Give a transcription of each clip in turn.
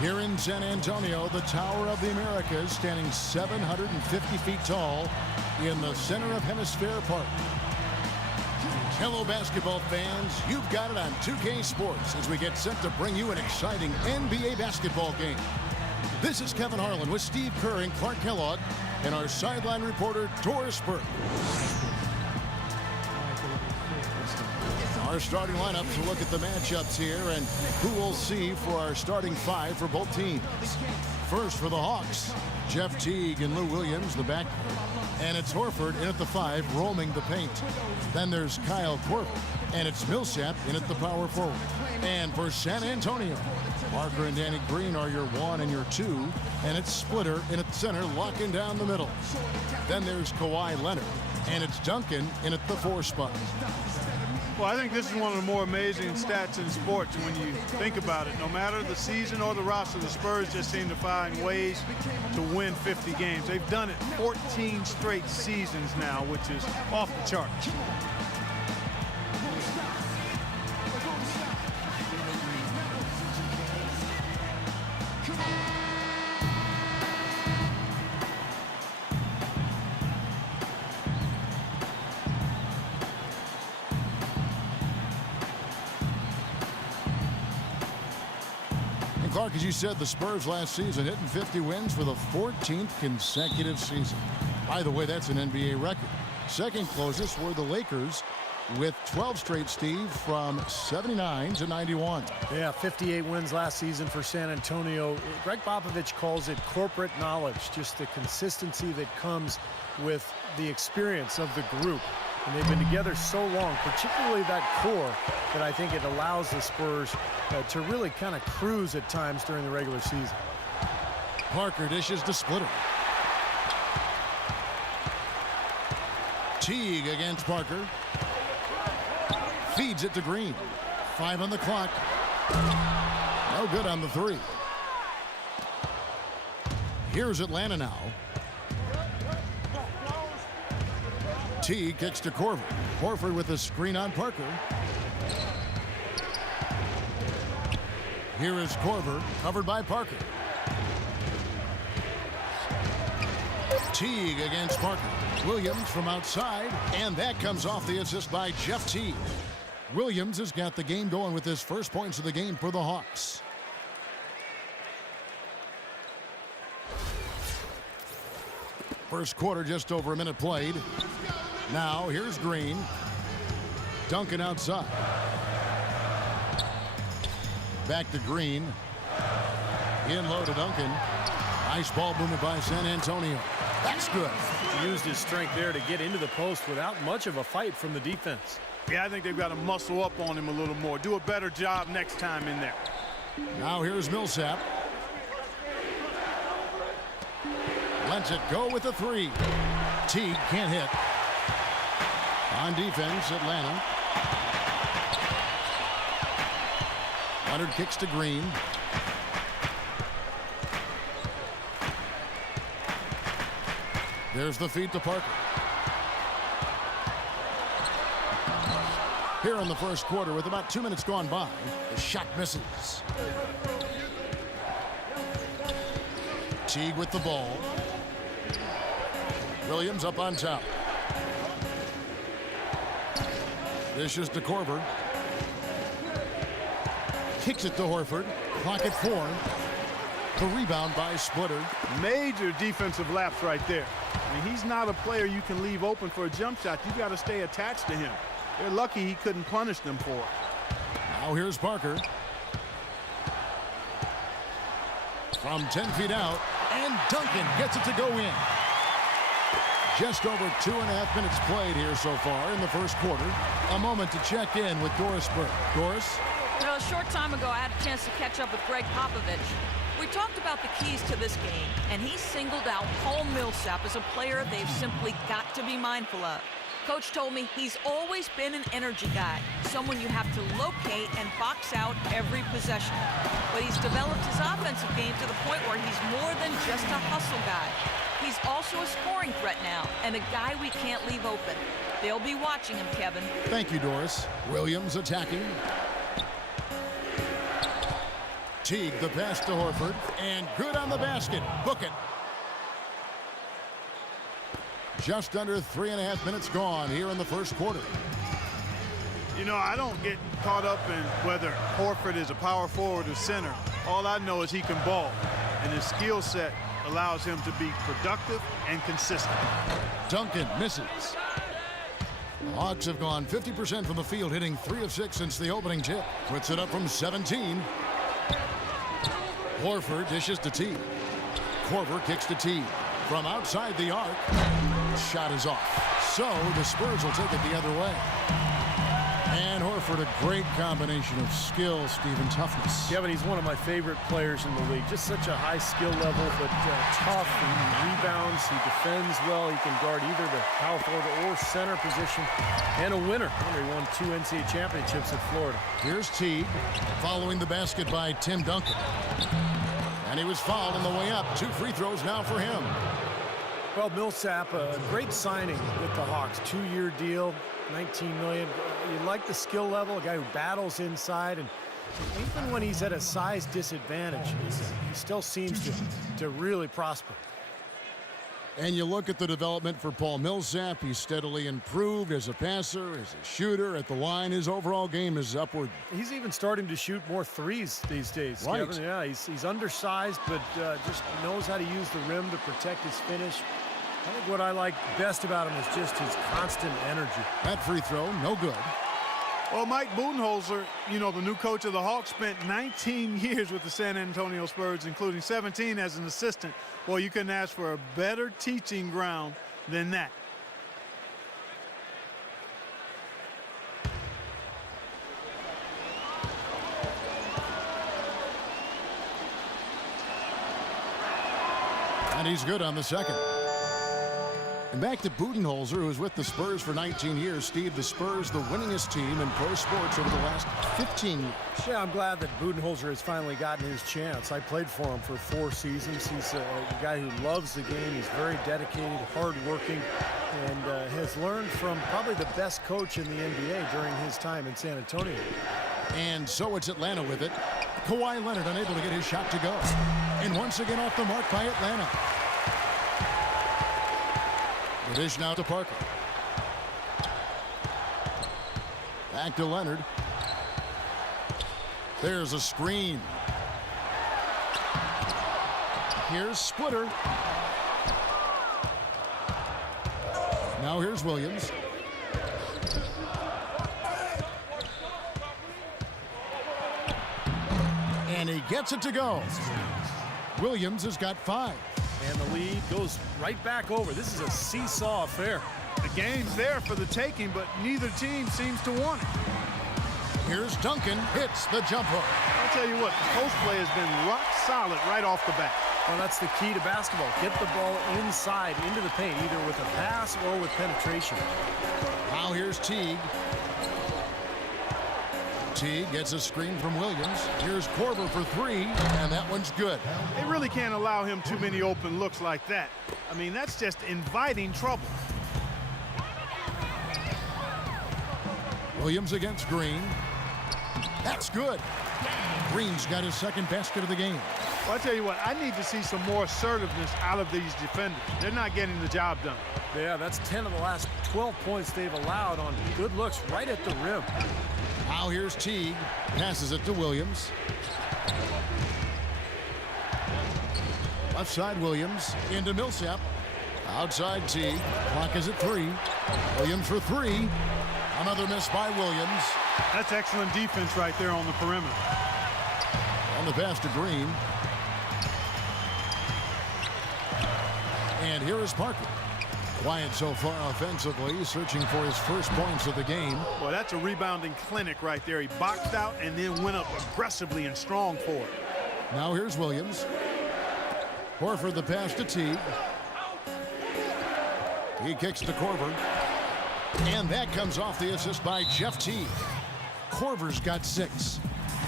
Here in San Antonio, the Tower of the Americas, standing 750 feet tall in the center of Hemisphere Park. Hello, basketball fans. You've got it on 2K Sports as we get set to bring you an exciting NBA basketball game. This is Kevin Harlan with Steve Kerr and Clark Kellogg and our sideline reporter, Doris Burke. Our starting lineup to look at the matchups here and who we'll see for our starting five for both teams. First for the Hawks, Jeff Teague and Lou Williams, the backcourt. And it's Horford in at the 5, roaming the paint. Then there's Kyle Korver, and it's Millsap in at the power forward. And for San Antonio, Parker and Danny Green are your 1 and your 2, and it's Splitter in at the center, locking down the middle. Then there's Kawhi Leonard, and it's Duncan in at the 4 spot. Well, I think this is one of the more amazing stats in sports when you think about it. No matter the season or the roster, the Spurs just seem to find ways to win 50 games. They've done it 14 straight seasons now, which is off the charts. Clark, as you said, the Spurs last season hitting 50 wins for the 14th consecutive season. By the way, that's an NBA record. Second closest were the Lakers with 12 straight, Steve, from 79 to 91. Yeah, 58 wins last season for San Antonio. Greg Popovich calls it corporate knowledge, just the consistency that comes with the experience of the group. And they've been together so long, particularly that core, that I think it allows the Spurs to really kind of cruise at times during the regular season. Parker dishes to Splitter. Teague against Parker. Feeds it to Green. 5 on the clock. No good on the 3. Here's Atlanta now. Teague kicks to Korver. Horford with a screen on Parker. Here is Korver, covered by Parker. Teague against Parker. Williams from outside, and that comes off the assist by Jeff Teague. Williams has got the game going with his first points of the game for the Hawks. First quarter, just over a minute played. Now, here's Green. Duncan outside. Back to Green. In low to Duncan. Nice ball movement by San Antonio. That's good. He used his strength there to get into the post without much of a fight from the defense. Yeah, I think they've got to muscle up on him a little more. Do a better job next time in there. Now here's Millsap. Lets it go with a 3. Teague can't hit. On defense, Atlanta. Leonard kicks to Green. There's the feed to Parker. Here in the first quarter with about 2 minutes gone by, the shot misses. Teague with the ball. Williams up on top. Dishes to Korver. Kicks it to Horford. Clock at 4. The rebound by Splitter. Major defensive lapse right there. I mean, he's not a player you can leave open for a jump shot. You got to stay attached to him. They're lucky he couldn't punish them for it. Now here's Parker. From 10 feet out, and Duncan gets it to go in. Just over 2.5 minutes played here so far in the first quarter. A moment to check in with Doris Burke. Doris? You know, a short time ago, I had a chance to catch up with Greg Popovich. We talked about the keys to this game, and he singled out Paul Millsap as a player they've simply got to be mindful of. Coach told me he's always been an energy guy, someone you have to locate and box out every possession. But he's developed his offensive game to the point where he's more than just a hustle guy. He's also a scoring threat now, and a guy we can't leave open. They'll be watching him, Kevin. Thank you, Doris. Williams attacking. Teague, the pass to Horford, and good on the basket. Book it. Just under 3.5 minutes gone here in the first quarter. You know, I don't get caught up in whether Horford is a power forward or center. All I know is he can ball, and his skill set allows him to be productive and consistent. Duncan misses. The Hawks have gone 50% from the field, hitting 3 of 6 since the opening tip. Puts it up from 17. Horford dishes to Teague. Korver kicks to Teague. From outside the arc, shot is off. So the Spurs will take it the other way. And Horford, a great combination of skill, Steve, and toughness. Kevin, he's one of my favorite players in the league. Just such a high skill level, but tough. He rebounds, he defends well. He can guard either the power forward or center position. And a winner. He won 2 NCAA championships at Florida. Here's Teague, following the basket by Tim Duncan. And he was fouled on the way up. 2 free throws now for him. Well, Millsap, a great signing with the Hawks. 2-year deal, $19 million. You like the skill level, a guy who battles inside, and even when he's at a size disadvantage, he still seems to really prosper. And you look at the development for Paul Millsap. He's steadily improved as a passer, as a shooter. At the line, his overall game is upward. He's even starting to shoot more threes these days, right. Kevin. Yeah, he's undersized, but just knows how to use the rim to protect his finish. I think what I like best about him is just his constant energy. That free throw, no good. Well, Mike Budenholzer, you know, the new coach of the Hawks, spent 19 years with the San Antonio Spurs, including 17 as an assistant. Well, you couldn't ask for a better teaching ground than that. And he's good on the second. And back to Budenholzer, who was with the Spurs for 19 years. Steve, the Spurs, the winningest team in pro sports over the last 15 years. Yeah, I'm glad that Budenholzer has finally gotten his chance. I played for him for 4 seasons. He's a guy who loves the game. He's very dedicated, hardworking, and has learned from probably the best coach in the NBA during his time in San Antonio. And so it's Atlanta with it. Kawhi Leonard unable to get his shot to go. And once again off the mark by Atlanta. The dish now to Parker. Back to Leonard. There's a screen. Here's Splitter. Now here's Williams. And he gets it to go. Williams has got 5. And the lead goes right back over. This is a seesaw affair. The game's there for the taking, but neither team seems to want it. Here's Duncan, hits the jump hook. I'll tell you what, the post play has been rock solid right off the bat. Well, that's the key to basketball. Get the ball inside, into the paint, either with a pass or with penetration. Now here's Teague. Teague gets a screen from Williams. Here's Korver for 3, and that one's good. They really can't allow him too many open looks like that. I mean, that's just inviting trouble. Williams against Green. That's good. Green's got his second basket of the game. Well, I tell you what, I need to see some more assertiveness out of these defenders. They're not getting the job done. Yeah, that's 10 of the last 12 points they've allowed on good looks right at the rim. Now here's Teague. Passes it to Williams. Left side Williams. Into Millsap. Outside Teague. Clock is at 3. Williams for 3. Another miss by Williams. That's excellent defense right there on the perimeter. On the pass to Green. And here is Parker. Quiet so far offensively, searching for his first points of the game. Well, that's a rebounding clinic right there. He boxed out and then went up aggressively and strong for it. Now here's Williams. Horford the pass to Teague. He kicks to Korver. And that comes off the assist by Jeff Teague. Korver's got 6.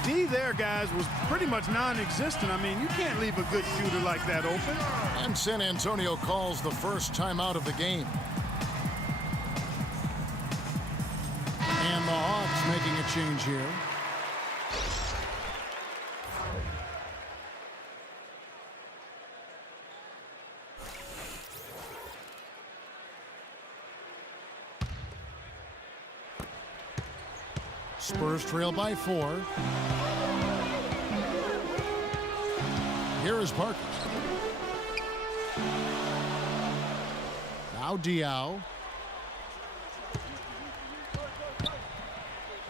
D there, guys, was pretty much non-existent. I mean, you can't leave a good shooter like that open. And San Antonio calls the first timeout of the game. And the Hawks making a change here. Spurs trail by 4. Here is Parker. Now Diaw.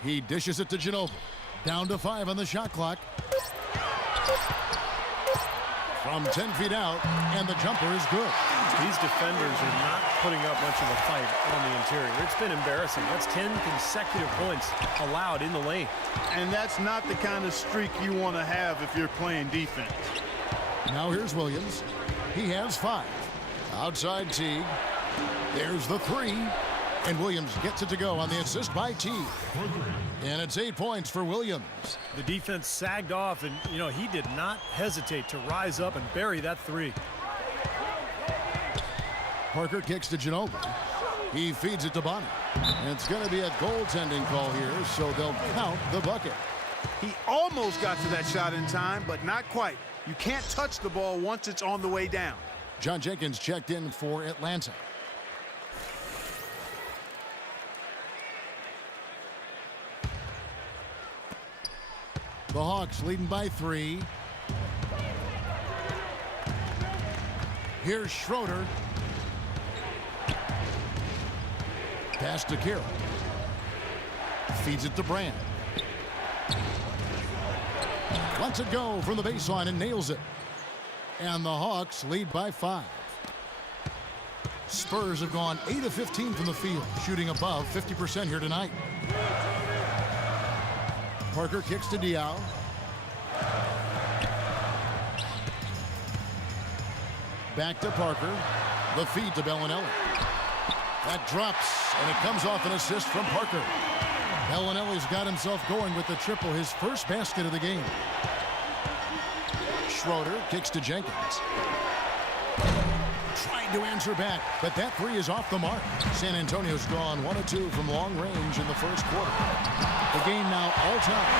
He dishes it to Ginobili. Down to 5 on the shot clock. From 10 feet out, and the jumper is good. These defenders are not putting up much of a fight on the interior. It's been embarrassing. That's 10 consecutive points allowed in the lane. And that's not the kind of streak you want to have if you're playing defense. Now here's Williams. He has 5. Outside Teague. There's the 3. And Williams gets it to go on the assist by Teague. And it's 8 points for Williams. The defense sagged off, and, he did not hesitate to rise up and bury that 3. Parker kicks to Ginobili. He feeds it to Bonnie. And it's going to be a goaltending call here, so they'll count the bucket. He almost got to that shot in time, but not quite. You can't touch the ball once it's on the way down. John Jenkins checked in for Atlanta. The Hawks leading by 3. Here's Schroeder. Pass to Carroll. Feeds it to Brand. Lets it go from the baseline and nails it. And the Hawks lead by 5. Spurs have gone 8 of 15 from the field, shooting above 50% here tonight. Parker kicks to Diaw. Back to Parker. The feed to Bellinelli. That drops, and it comes off an assist from Parker. Bellinelli's got himself going with the triple, his first basket of the game. Schroeder kicks to Jenkins. Trying to answer back, but that 3 is off the mark. San Antonio's gone 1 of 2 from long range in the first quarter. The game now all time.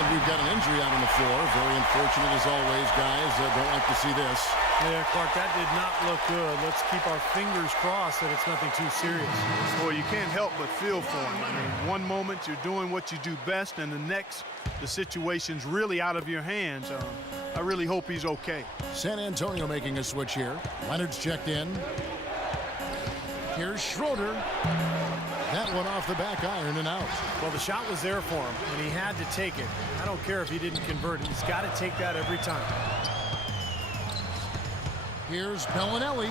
And we've got an injury out on the floor. Very unfortunate as always, guys. Don't like to see this. Yeah, Clark, that did not look good. Let's keep our fingers crossed that it's nothing too serious. Well, you can't help but feel for him. I mean, one moment you're doing what you do best, and the next, the situation's really out of your hands. I really hope he's okay. San Antonio making a switch here. Leonard's checked in. Here's Schroeder. That one off the back iron and out. Well, the shot was there for him, and he had to take it. I don't care if he didn't convert it. He's got to take that every time. Here's Bellinelli.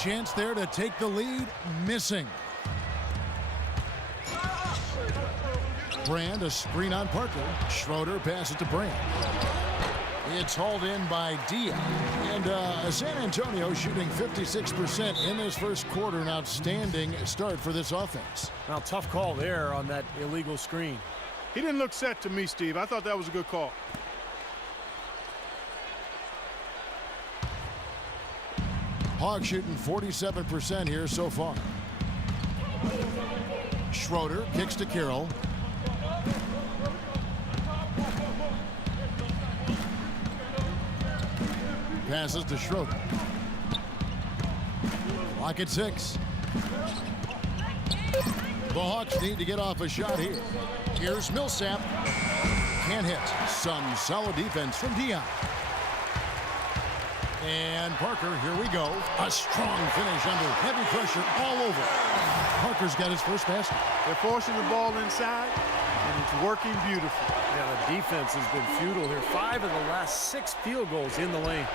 Chance there to take the lead. Missing. Brand, a screen on Parker. Schroeder passes to Brand. It's hauled in by Diaw. And San Antonio shooting 56% in this first quarter. An outstanding start for this offense. Now, tough call there on that illegal screen. He didn't look set to me, Steve. I thought that was a good call. Hawks shooting 47% here so far. Schroeder kicks to Carroll. Passes to Schroeder. Lock at 6. The Hawks need to get off a shot here. Here's Millsap. Can't hit. Some solid defense from Diaw. And Parker, here we go. A strong finish under heavy pressure all over. Parker's got his first basket. They're forcing the ball inside, and it's working beautifully. Yeah, the defense has been futile here. 5 of the last 6 field goals in the lane.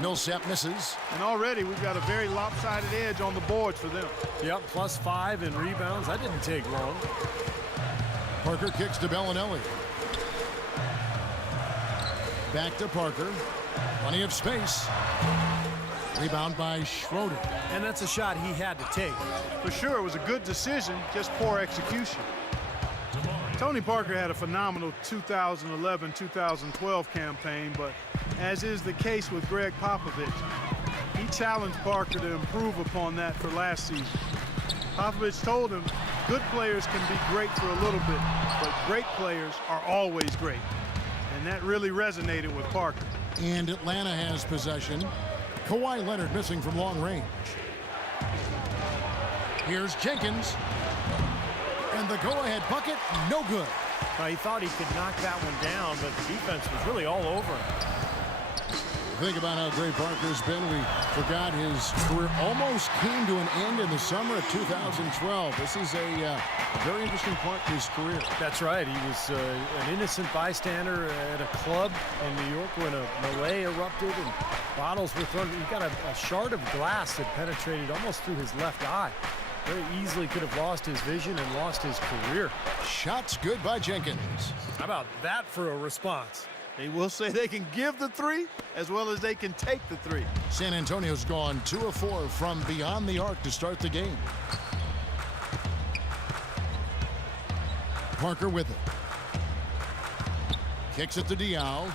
Millsap misses. And already we've got a very lopsided edge on the boards for them. Yep, +5 in rebounds. That didn't take long. Parker kicks to Bellinelli. Back to Parker. Plenty of space. Rebound by Schroeder. And that's a shot he had to take. For sure, it was a good decision, just poor execution. Tony Parker had a phenomenal 2011-2012 campaign, but as is the case with Greg Popovich, he challenged Parker to improve upon that for last season. Popovich told him, good players can be great for a little bit, but great players are always great. And that really resonated with Parker. And Atlanta has possession. Kawhi Leonard missing from long range. Here's Jenkins. And And the go-ahead bucket, no good. He thought he could knock that one down, but the defense was really all over him. Think about how great Parker's been. We forgot his career almost came to an end in the summer of 2012. This is a very interesting part of his career. That's right. He was an innocent bystander at a club in New York when a melee erupted and bottles were thrown. He got a shard of glass that penetrated almost through his left eye. Very easily could have lost his vision and lost his career. Shots good by Jenkins. How about that for a response? They will say they can give the three as well as they can take the three. San Antonio's gone 2 of 4 from beyond the arc to start the game. Parker with it. Kicks it to Diaw.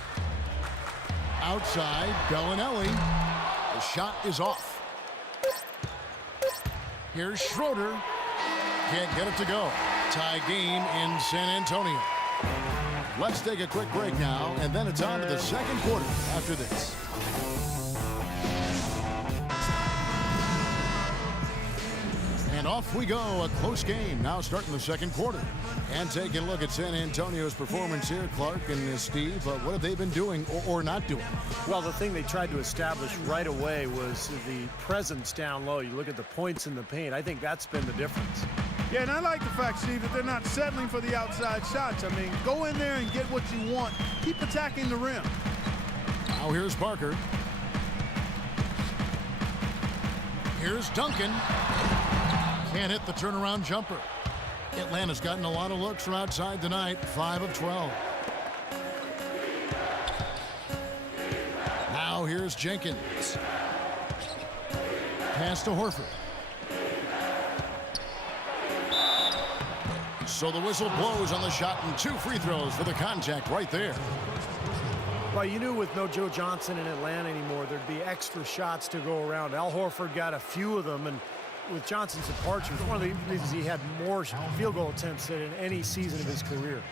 Outside, Bellinelli. The shot is off. Here's Schroeder. Can't get it to go. Tie game in San Antonio. Let's take a quick break now, and then it's on to the second quarter after this. And off we go. A close game now starting the second quarter. And taking a look at San Antonio's performance here, Clark and Steve. What have they been doing or not doing? Well, the thing they tried to establish right away was the presence down low. You look at the points in the paint. I think that's been the difference. Yeah, and I like the fact, Steve, that they're not settling for the outside shots. I mean, go in there and get what you want. Keep attacking the rim. Now here's Parker. Here's Duncan. Can't hit the turnaround jumper. Atlanta's gotten a lot of looks from outside tonight, 5 of 12. Now here's Jenkins. Pass to Horford. So the whistle blows on the shot and 2 free throws for the contact right there. Well, you knew with no Joe Johnson in Atlanta anymore, there'd be extra shots to go around. Al Horford got a few of them, and with Johnson's departure, it's one of the reasons he had more field goal attempts than in any season of his career.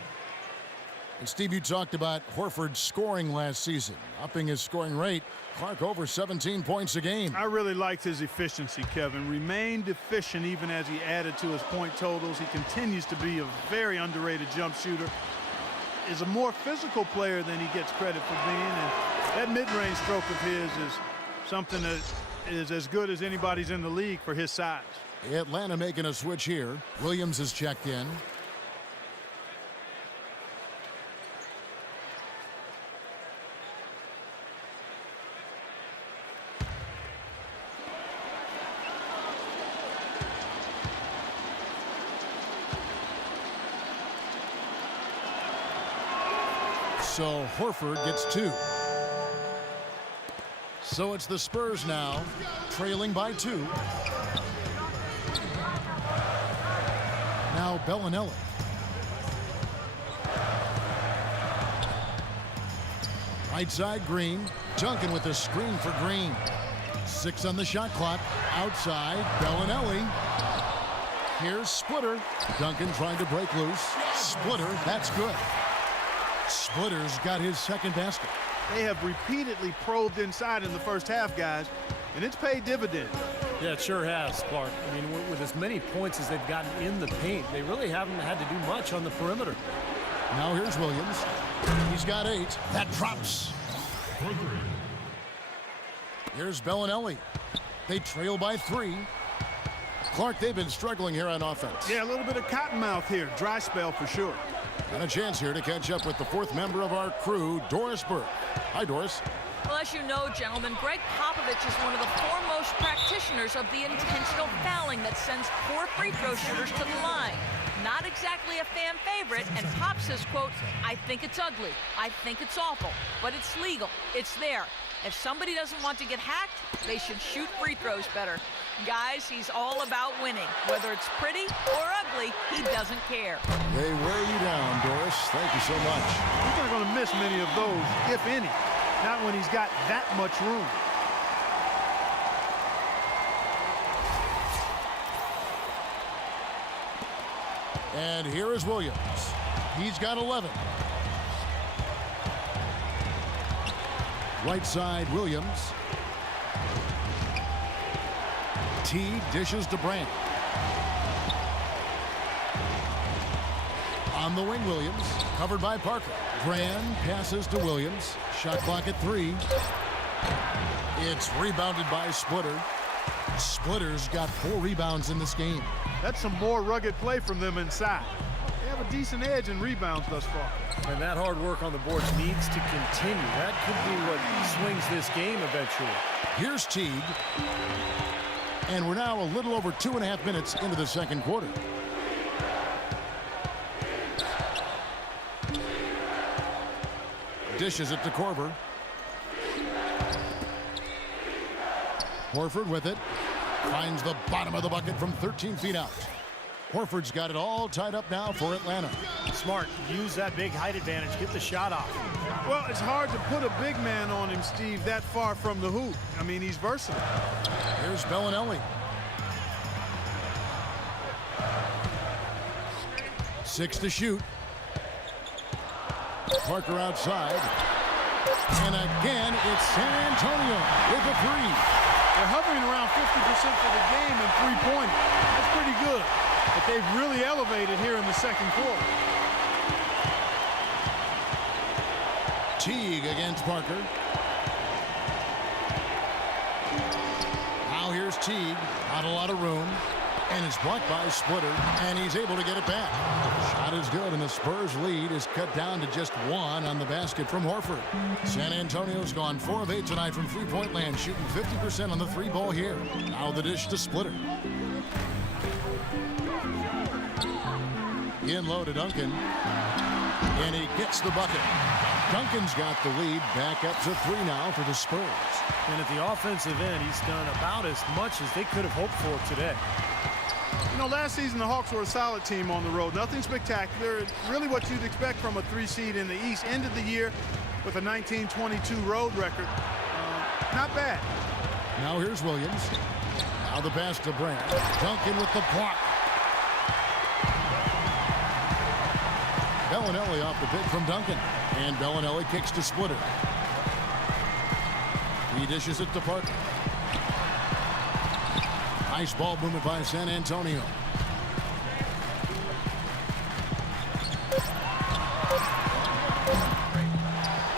And Steve, you talked about Horford scoring last season, upping his scoring rate. Clark over 17 points a game. I really liked his efficiency, Kevin. Remained efficient even as he added to his point totals. He continues to be a very underrated jump shooter. Is a more physical player than he gets credit for being, and that mid-range stroke of his is something that is as good as anybody's in the league for his size. Atlanta making a switch here. Williams is checked in. So Horford gets 2. So it's the Spurs now, trailing by 2. Now Bellinelli. Right side, Green. Duncan with the screen for Green. 6 on the shot clock. Outside, Bellinelli. Here's Splitter. Duncan trying to break loose. Splitter, that's good. Splitter's got his second basket. They have repeatedly probed inside in the first half, guys, and it's paid dividends. Yeah, it sure has, Clark. I mean, with as many points as they've gotten in the paint, they really haven't had to do much on the perimeter. Now here's Williams. He's got 8. That drops. Here's Bellinelli. They trail by 3. Clark, they've been struggling here on offense. Yeah, a little bit of cottonmouth here. Dry spell for sure. And a chance here to catch up with the 4th member of our crew, Doris Burke. Hi, Doris. Well, as you know, gentlemen, Greg Popovich is one of the foremost practitioners of the intentional fouling that sends poor free throw shooters to the line. Not exactly a fan favorite, and Pop says, quote, "I think it's ugly. I think it's awful, but it's legal. It's there. If somebody doesn't want to get hacked, they should shoot free throws better." Guys, he's all about winning. Whether it's pretty or ugly, he doesn't care. They wear you down, Doris. Thank you so much. He's not going to miss many of those, if any. Not when he's got that much room. And here is Williams. He's got 11. Right side, Williams. T dishes to Brand. On the wing, Williams, covered by Parker. Brand passes to Williams. Shot clock at 3. It's rebounded by Splitter. Splitter's got 4 rebounds in this game. That's some more rugged play from them inside. They have a decent edge in rebounds thus far. And that hard work on the boards needs to continue. That could be what swings this game eventually. Here's Teague. And we're now a little over 2.5 minutes into the second quarter. Dishes it to Korver. Horford with it. Finds the bottom of the bucket from 13 feet out. Horford's got it all tied up now for Atlanta. Smart. Use that big height advantage. Get the shot off. Well, it's hard to put a big man on him, Steve, that far from the hoop. I mean, he's versatile. Here's Bellinelli. 6 to shoot. Parker outside. And again, it's San Antonio with a 3. They're hovering around 50% for the game in three-pointer. That's pretty good. But they've really elevated here in the second quarter. Teague against Parker. Now here's Teague. Not a lot of room. And it's blocked by Splitter. And he's able to get it back. Shot is good, and the Spurs lead is cut down to just 1 on the basket from Horford. San Antonio's gone 4 of 8 tonight from three-point land, shooting 50% on the 3-ball here. Now the dish to Splitter. In low to Duncan. And he gets the bucket. Duncan's got the lead, back up to 3 now for the Spurs. And at the offensive end, he's done about as much as they could have hoped for today. You know, last season the Hawks were a solid team on the road. Nothing spectacular. Really what you'd expect from a 3 seed in the East. Ended the year with a 19-22 road record. Not bad. Now here's Williams. Now the pass to Brand. Duncan with the block. Bellinelli off the pick from Duncan. And Bellinelli kicks to Splitter. He dishes it to Parker. Nice ball movement by San Antonio.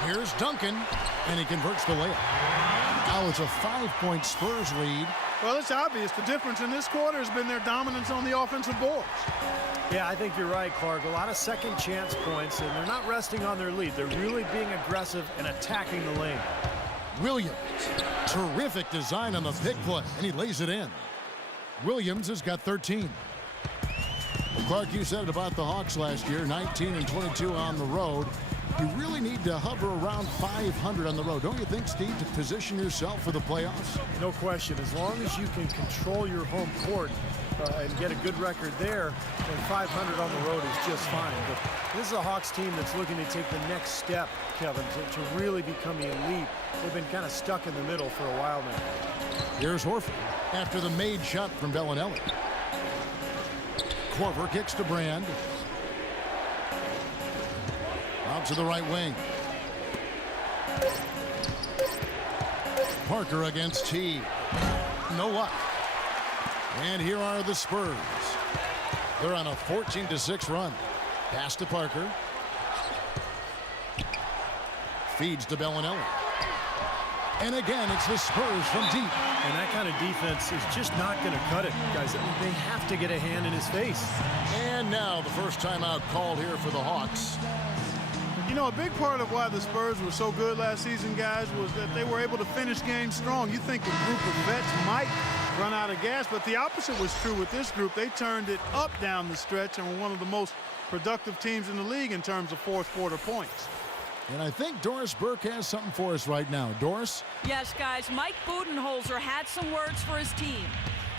Here's Duncan, and he converts the layup. Now it's a 5-point Spurs lead. Well, it's obvious. The difference in this quarter has been their dominance on the offensive boards. Yeah, I think you're right, Clark. A lot of second chance points, and they're not resting on their lead. They're really being aggressive and attacking the lane. Williams, terrific design on the pick play, and he lays it in. Williams has got 13. Well, Clark, you said it about the Hawks last year, 19 and 22 on the road. You really need to hover around 500 on the road, don't you think, Steve, to position yourself for the playoffs? No question. As long as you can control your home court and get a good record there, then 500 on the road is just fine. But this is a Hawks team that's looking to take the next step, Kevin, to really become elite. They've been kind of stuck in the middle for a while now. Here's Horford after the made shot from Bellinelli. Korver kicks to Brand. Out to the right wing. Parker against Teague. No luck. And here are the Spurs. They're on a 14-6 run. Pass to Parker. Feeds to Bellinelli. And again, it's the Spurs from deep. And that kind of defense is just not going to cut it, guys. I mean, they have to get a hand in his face. And now the first timeout called here for the Hawks. You know, a big part of why the Spurs were so good last season, guys, was that they were able to finish games strong. You think a group of vets might run out of gas, but the opposite was true with this group. They turned it up down the stretch and were one of the most productive teams in the league in terms of fourth quarter points. And I think Doris Burke has something for us right now. Doris? Yes, guys, Mike Budenholzer had some words for his team.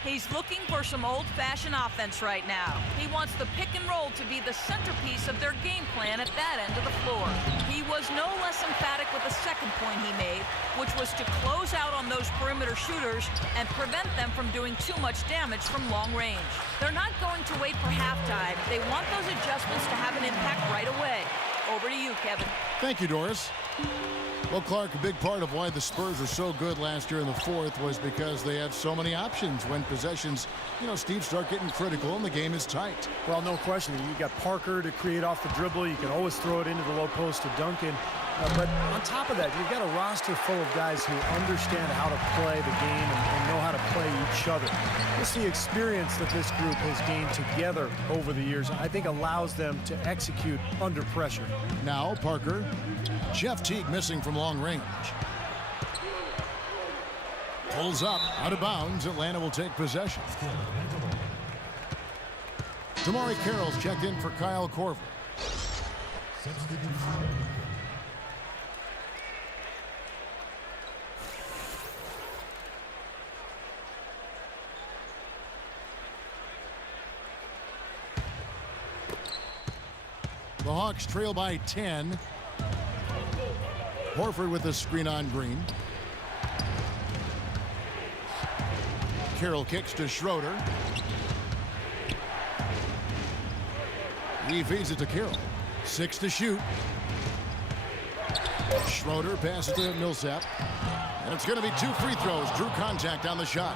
He's looking for some old-fashioned offense right now. He wants the pick and roll to be the centerpiece of their game plan at that end of the floor. He was no less emphatic with the second point he made, which was to close out on those perimeter shooters and prevent them from doing too much damage from long range. They're not going to wait for halftime. They want those adjustments to have an impact right away. Over to you, you, Kevin. Thank you, Doris. Well, Clark, a big part of why the Spurs were so good last year in the fourth was because they had so many options when possessions, Steve, start getting critical and the game is tight. Well, no question. You got Parker to create off the dribble. You can always throw it into the low post to Duncan. But on top of that, you've got a roster full of guys who understand how to play the game and know how to play each other. Just the experience that this group has gained together over the years, I think, allows them to execute under pressure. Now, Parker. Jeff Teague missing from long range. Pulls up, out of bounds. Atlanta will take possession. Damari Carroll's checked in for Kyle Korver. The Hawks trail by 10. Horford with the screen on Green. Carroll kicks to Schroeder. He feeds it to Carroll. 6 to shoot. Schroeder passes to Millsap. And it's going to be 2 free throws. Drew contact on the shot.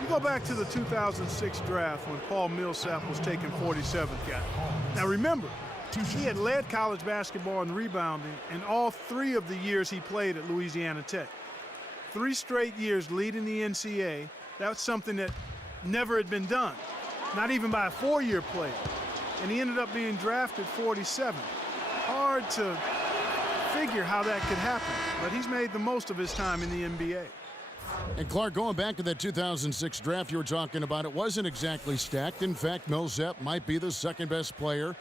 You go back to the 2006 draft when Paul Millsap was taken 47th guy. Now remember, he had led college basketball in rebounding in all 3 of the years he played at Louisiana Tech. 3 straight years leading the NCAA. That's something that never had been done, not even by a 4-year player. And he ended up being drafted 47th. Hard to figure how that could happen, but he's made the most of his time in the NBA. And Clark, going back to that 2006 draft you were talking about, it wasn't exactly stacked. In fact, Millsap might be the second best player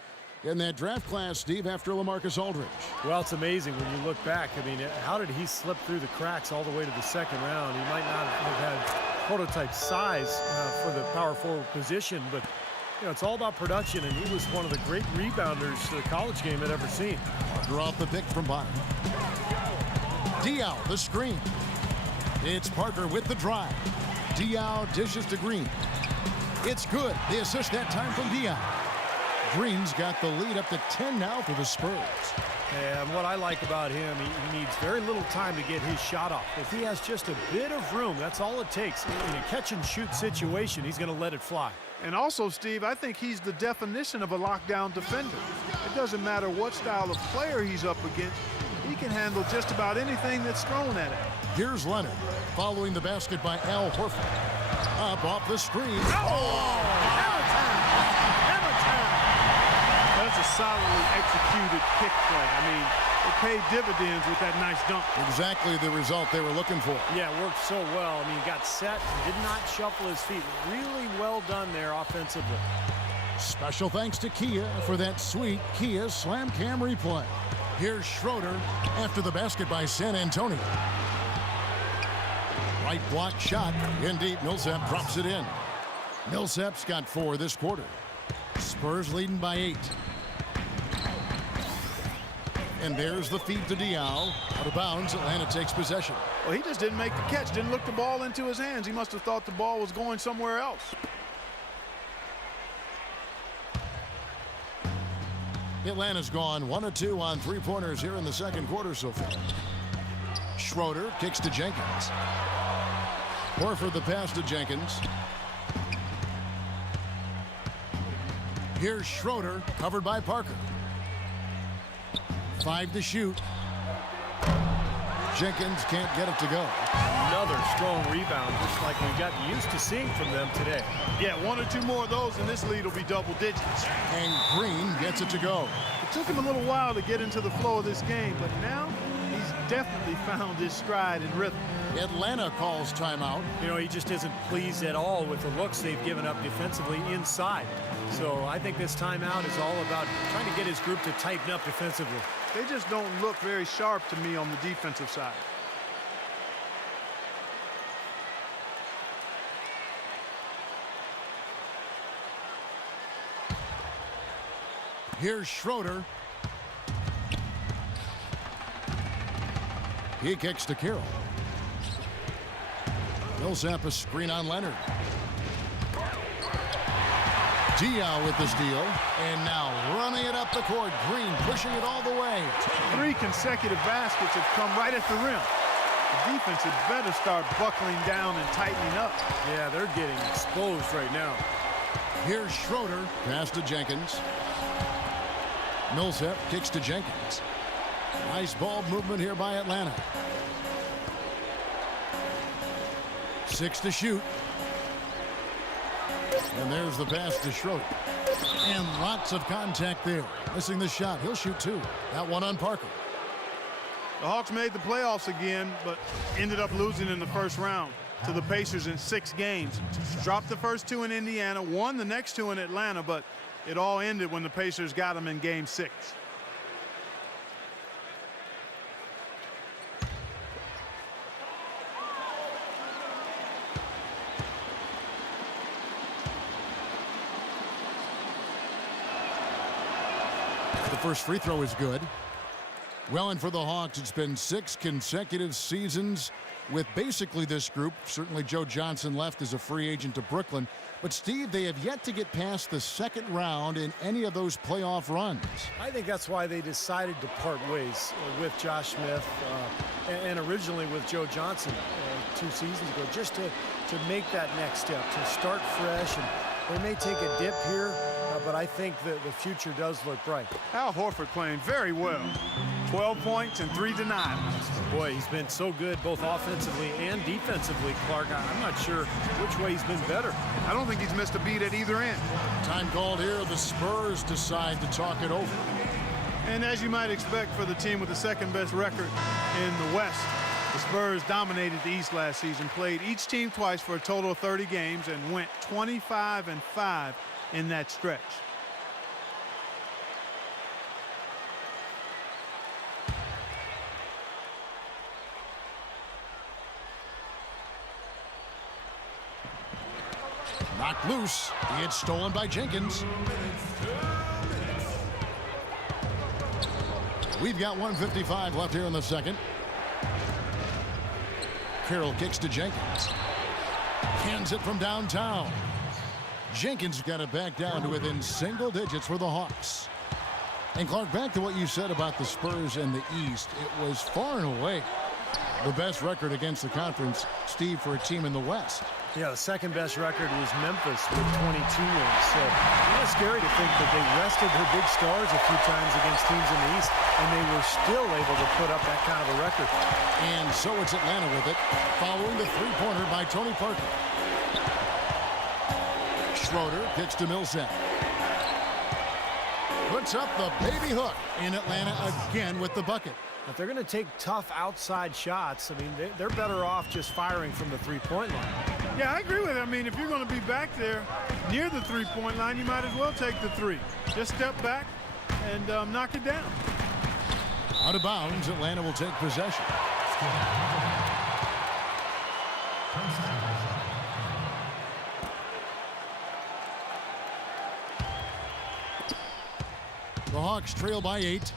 in that draft class, Steve, after LaMarcus Aldridge. Well, it's amazing when you look back. I mean, how did he slip through the cracks all the way to the second round? He might not have had prototype size for the power forward position, but it's all about production, and he was one of the great rebounders the college game had ever seen. Parker off the pick from bottom. Diaw, the screen. It's Parker with the drive. Diaw dishes to Green. It's good. The assist that time from Diaw. Green's got the lead up to 10 now for the Spurs. And what I like about him, he needs very little time to get his shot off. If he has just a bit of room, that's all it takes. In a catch-and-shoot situation, he's going to let it fly. And also, Steve, I think he's the definition of a lockdown defender. It doesn't matter what style of player he's up against. He can handle just about anything that's thrown at him. Here's Leonard following the basket by Al Horford. Up off the screen. Oh! That's a solidly executed kick play. I mean, it paid dividends with that nice dunk. Exactly the result they were looking for. Yeah, it worked so well. I mean, he got set and did not shuffle his feet. Really well done there offensively. Special thanks to Kia for that sweet Kia Slam Cam replay. Here's Schroeder after the basket by San Antonio. Right block shot. In deep, Millsap drops it in. Millsap's got 4 this quarter. Spurs leading by 8. And there's the feed to Diaw. Out of bounds, Atlanta takes possession. Well, he just didn't make the catch, didn't look the ball into his hands. He must have thought the ball was going somewhere else. Atlanta's gone 1 of 2 on 3-pointers here in the second quarter so far. Schroeder kicks to Jenkins. Horford the pass to Jenkins. Here's Schroeder, covered by Parker. 5 to shoot. Jenkins can't get it to go. Another strong rebound, just like we've gotten used to seeing from them today. Yeah, 1 or 2 more of those, and this lead will be double digits. And Green gets it to go. It took him a little while to get into the flow of this game, but now he's definitely found his stride and rhythm. Atlanta calls timeout. He just isn't pleased at all with the looks they've given up defensively inside. So I think this timeout is all about trying to get his group to tighten up defensively. They just don't look very sharp to me on the defensive side. Here's Schroeder. He kicks to Carroll. Millsap a screen on Leonard. Diaw with the steal. And now running it up the court. Green pushing it all the way. 3 consecutive baskets have come right at the rim. The defense had better start buckling down and tightening up. Yeah, they're getting exposed right now. Here's Schroeder. Pass to Jenkins. Millsap kicks to Jenkins. Nice ball movement here by Atlanta. 6 to shoot. And there's the pass to Schroeder. And lots of contact there. Missing the shot. He'll shoot 2. That one on Parker. The Hawks made the playoffs again, but ended up losing in the first round to the Pacers in 6 games. Dropped the first 2 in Indiana, won the next 2 in Atlanta, but it all ended when the Pacers got them in Game 6. The first free throw is good. Well, and for the Hawks, it's been 6 consecutive seasons with basically this group. Certainly Joe Johnson left as a free agent to Brooklyn. But, Steve, they have yet to get past the second round in any of those playoff runs. I think that's why they decided to part ways with Josh Smith and originally with Joe Johnson 2 seasons ago, just to make that next step, to start fresh. And they may take a dip here, but I think that the future does look bright. Al Horford playing very well. 12 points and 3 denials. Boy, he's been so good both offensively and defensively, Clark. I'm not sure which way he's been better. I don't think he's missed a beat at either end. Time called here. The Spurs decide to talk it over. And as you might expect for the team with the second best record in the West, the Spurs dominated the East last season, played each team twice for a total of 30 games, and went 25-5 in that stretch. Knocked loose. It's stolen by Jenkins. We've got 1:55 left here in the second. Carroll kicks to Jenkins. Hands it from downtown. Jenkins got it back down to within single digits for the Hawks. And Clark, back to what you said about the Spurs and the East, it was far and away the best record against the conference, Steve, for a team in the West. Yeah, the second best record was Memphis with 22 wins. So it's scary to think that they rested their big stars a few times against teams in the East, and they were still able to put up that kind of a record. And so it's Atlanta with it, following the three-pointer by Tony Parker. Schroeder kicks to Millsap. Puts up the baby hook in Atlanta again with the bucket. If they're going to take tough outside shots, I mean, they're better off just firing from the three-point line. Yeah, I agree with it. I mean, if you're going to be back there near the three-point line, you might as well take the 3. Just step back and knock it down. Out of bounds, Atlanta will take possession. The Hawks trail by 8.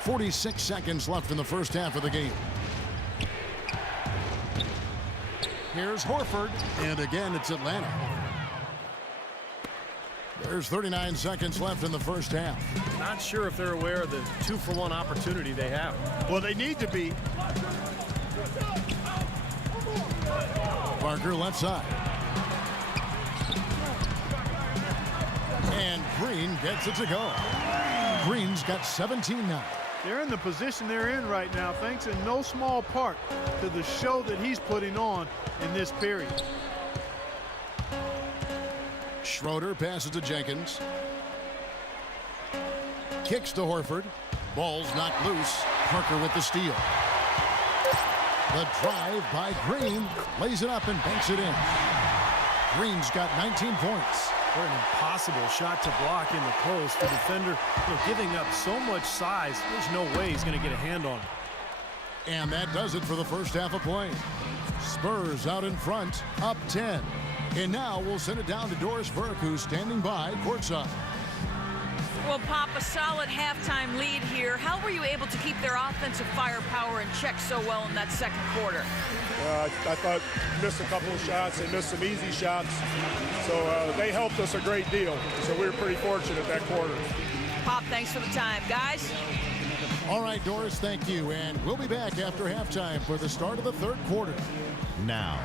46 seconds left in the first half of the game. Here's Horford, and again it's Atlanta. There's 39 seconds left in the first half. Not sure if they're aware of the 2-for-1 opportunity they have. Well, they need to be. Parker left side. And Green gets it to go. Green's got 17 now. They're in the position they're in right now, thanks in no small part to the show that he's putting on in this period. Schroeder passes to Jenkins. Kicks to Horford. Ball's knocked loose. Parker with the steal. The drive by Green. Lays it up and banks it in. Green's got 19 points. What an impossible shot to block in the post. The defender, giving up so much size, there's no way he's going to get a hand on it. And that does it for the first half of play. Spurs out in front, up 10. And now we'll send it down to Doris Burke, who's standing by courtside. Well, Pop, a solid halftime lead here. How were you able to keep their offensive firepower in check so well in that second quarter? I thought missed a couple of shots. They missed some easy shots. So they helped us a great deal. So we were pretty fortunate that quarter. Pop, thanks for the time. Guys? All right, Doris, thank you. And we'll be back after halftime for the start of the third quarter. Now.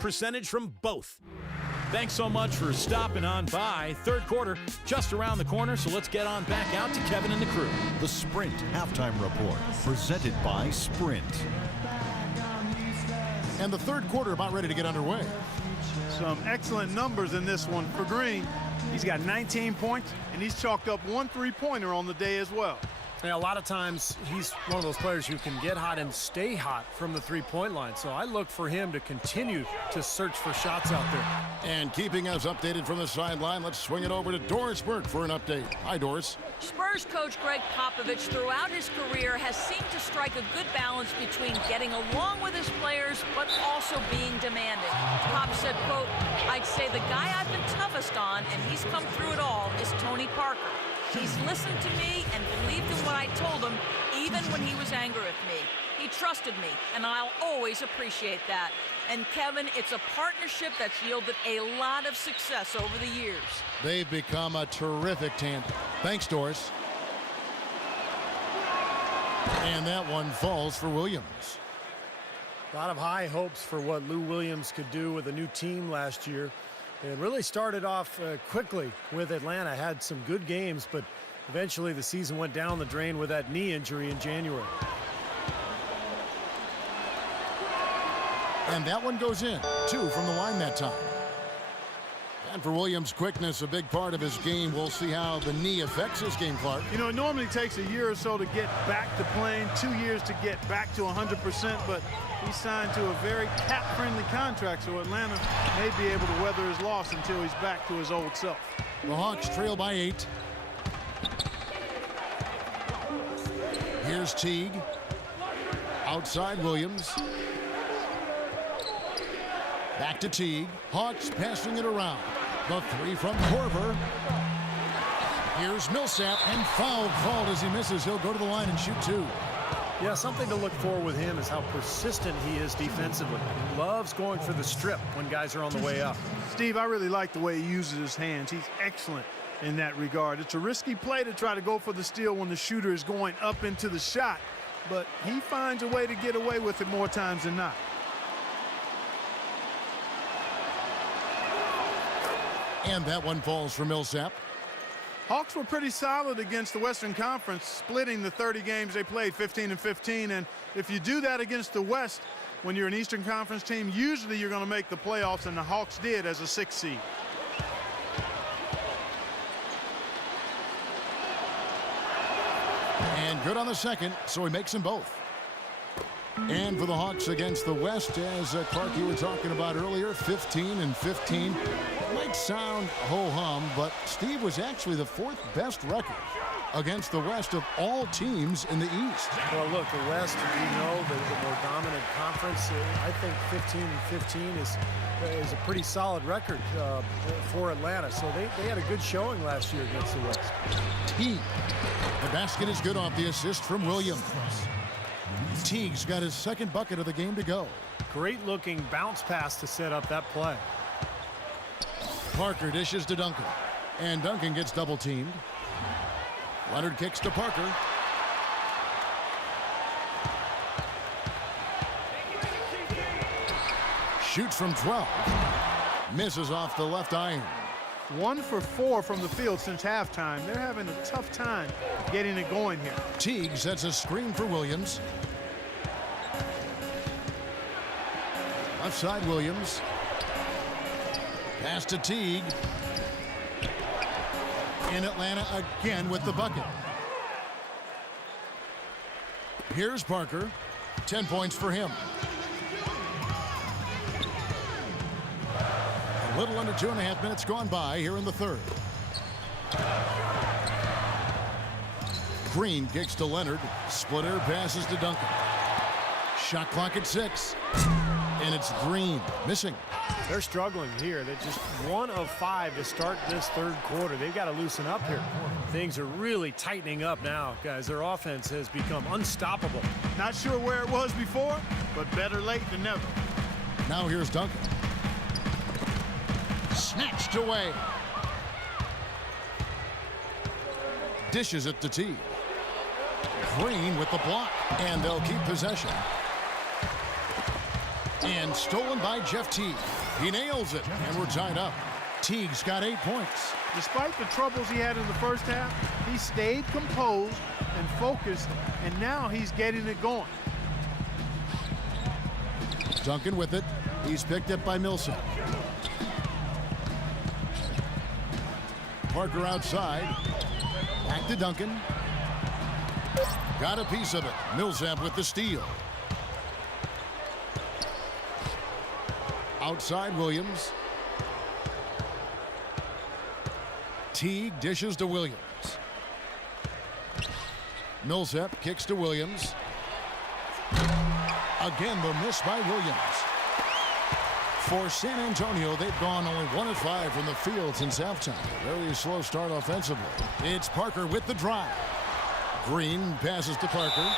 Percentage from both. Thanks so much for stopping on by. Third quarter just around the corner, so let's get on back out to Kevin and the crew. The Sprint Halftime Report, presented by Sprint. And the third quarter about ready to get underway. Some excellent numbers in this one for Green. He's got 19 points, and he's chalked up 1 3-pointer on the day as well. Yeah, a lot of times he's one of those players who can get hot and stay hot from the three-point line. So I look for him to continue to search for shots out there. And keeping us updated from the sideline, let's swing it over to Doris Burke for an update. Hi, Doris. Spurs coach Greg Popovich throughout his career has seemed to strike a good balance between getting along with his players but also being demanding. Pop said, quote, "I'd say the guy I've been toughest on, and he's come through it all, is Tony Parker. He's listened to me and believed in what I told him, even when he was angry with me. He trusted me, and I'll always appreciate that." And Kevin, it's a partnership that's yielded a lot of success over the years. They've become a terrific tandem. Thanks, Doris. And that one falls for Williams. A lot of high hopes for what Lou Williams could do with a new team last year. It really started off quickly with Atlanta, had some good games, but eventually the season went down the drain with that knee injury in January. And that one goes in. 2 from the line that time. And for Williams' quickness, a big part of his game. We'll see how the knee affects his game, Clark. You know, it normally takes a year or so to get back to playing, 2 years to get back to 100%, but he signed to a very cap-friendly contract, so Atlanta may be able to weather his loss until he's back to his old self. The Hawks trail by 8. Here's Teague. Outside Williams. Back to Teague. Hawks passing it around. The 3 from Korver. Here's Millsap, and foul called as he misses. He'll go to the line and shoot 2. Yeah, something to look for with him is how persistent he is defensively. He loves going for the strip when guys are on the way up. Steve, I really like the way he uses his hands. He's excellent in that regard. It's a risky play to try to go for the steal when the shooter is going up into the shot, but he finds a way to get away with it more times than not. And that one falls for Millsap. Hawks were pretty solid against the Western Conference, splitting the 30 games they played 15-15. And if you do that against the West, when you're an Eastern Conference team, usually you're going to make the playoffs, and the Hawks did as a 6th seed. And good on the second, so he makes them both. And for the Hawks against the West, as Clark, you were talking about earlier, 15-15. It might sound ho-hum, but Steve was actually the 4th best record against the West of all teams in the East. Well, look, the West, we know, the more dominant conference. I think 15-15 is a pretty solid record for Atlanta. So they had a good showing last year against the West. Teague. The basket is good off the assist from Williams. Teague's got his 2nd bucket of the game to go. Great looking bounce pass to set up that play. Parker dishes to Duncan. And Duncan gets double teamed. Leonard kicks to Parker. Shoots from 12. Misses off the left iron. 1 for 4 from the field since halftime. They're having a tough time getting it going here. Teague sets a screen for Williams. Left side Williams. Pass to Teague. In Atlanta again with the bucket. Here's Parker. 10 points for him. A little under 2.5 minutes gone by here in the third. Green kicks to Leonard. Splitter passes to Duncan. Shot clock at 6. And it's Green missing. They're struggling here. They're just 1 of 5 to start this third quarter. They've got to loosen up here. Things are really tightening up now, guys. Their offense has become unstoppable. Not sure where it was before, but better late than never. Now here's Duncan. Snatched away. Dishes it to Teague. Green with the block, and they'll keep possession. And stolen by Jeff Teague. He nails it, and we're tied up. Teague's got 8 points. Despite the troubles he had in the first half, he stayed composed and focused, and now he's getting it going. Duncan with it. He's picked up by Millsap. Parker outside. Back to Duncan. Got a piece of it. Millsap with the steal. Outside Williams. Teague dishes to Williams. Millsap kicks to Williams. Again, the miss by Williams. For San Antonio, they've gone only 1 of 5 from the field since halftime. Very slow start offensively. It's Parker with the drive. Green passes to Parker.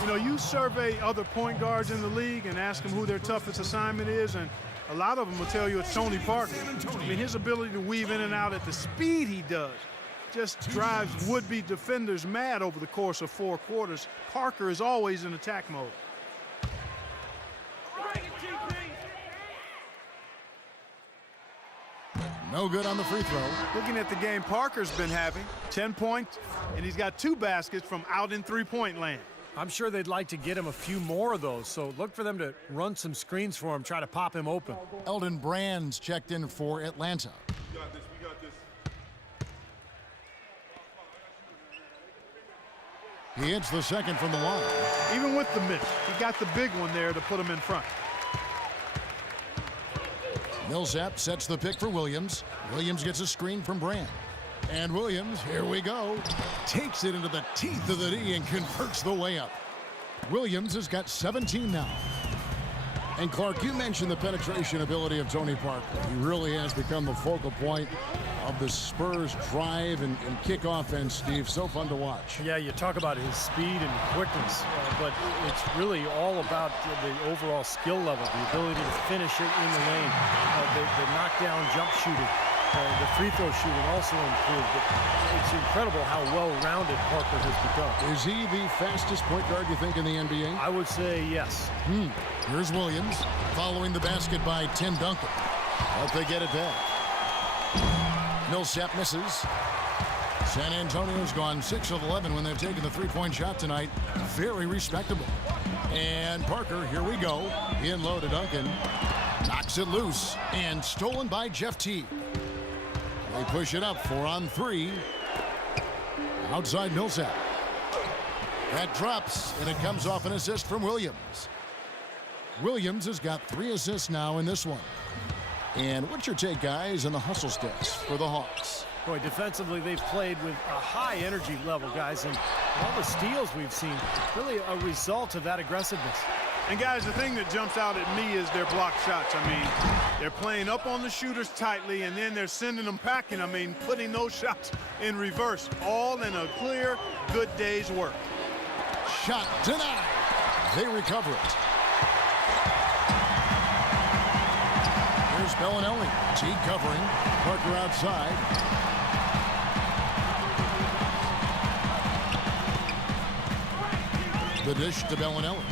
You know, you survey other point guards in the league and ask them who their toughest assignment is, and a lot of them will tell you it's Tony Parker. I mean, his ability to weave in and out at the speed he does just drives would-be defenders mad over the course of 4 quarters. Parker is always in attack mode. No good on the free throw. Looking at the game Parker's been having, 10 points, and he's got 2 baskets from out in three-point land. I'm sure they'd like to get him a few more of those, so look for them to run some screens for him, try to pop him open. Eldon Brand's checked in for Atlanta. We got this. He hits the second from the line. Even with the miss, he got the big one there to put him in front. Millsap sets the pick for Williams. Williams gets a screen from Brand. And Williams, here we go, takes it into the teeth of the D and converts the layup. Williams has got 17 now. And Clark, you mentioned the penetration ability of Tony Parker. He really has become the focal point of the Spurs drive and kick offense, Steve. So fun to watch. Yeah, you talk about his speed and quickness, but it's really all about the overall skill level, the ability to finish it in the lane, the knockdown jump shooting. The free throw shooting also improved. It's incredible how well-rounded Parker has become. Is he the fastest point guard, you think, in the NBA? I would say yes. Here's Williams following the basket by Tim Duncan. Hope they get it back. Millsap misses. San Antonio's gone 6 of 11 when they've taken the three-point shot tonight. Very respectable. And Parker, here we go. In low to Duncan. Knocks it loose and stolen by Jeff Teague. They push it up 4 on 3. Outside Millsap. That drops, and it comes off an assist from Williams. Williams has got 3 assists now in this one. And what's your take, guys, on the hustle stats for the Hawks? Boy, defensively, they've played with a high energy level, guys, and all the steals we've seen, really a result of that aggressiveness. And guys, the thing that jumps out at me is their block shots. I mean, they're playing up on the shooters tightly, and then they're sending them packing. I mean, putting those shots in reverse, all in a clear, good day's work. Shot denied. They recover it. Here's Bellinelli. Teague covering. Parker outside. The dish to Bellinelli.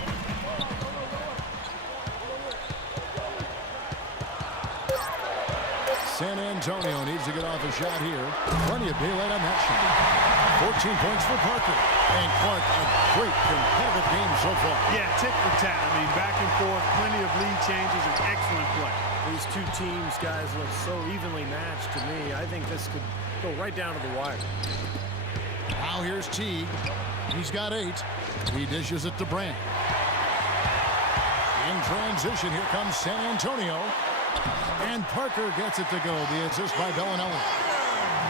San Antonio needs to get off a shot here. Plenty of daylight on that shot. 14 points for Parker. And Clark, a great competitive game so far. Yeah, tit for tat. I mean, back and forth, plenty of lead changes, and excellent play. These two teams, guys, look so evenly matched to me. I think this could go right down to the wire. Now here's Teague. He's got 8. He dishes it to Brand. In transition, here comes San Antonio. And Parker gets it to go. The assist by Bellinelli.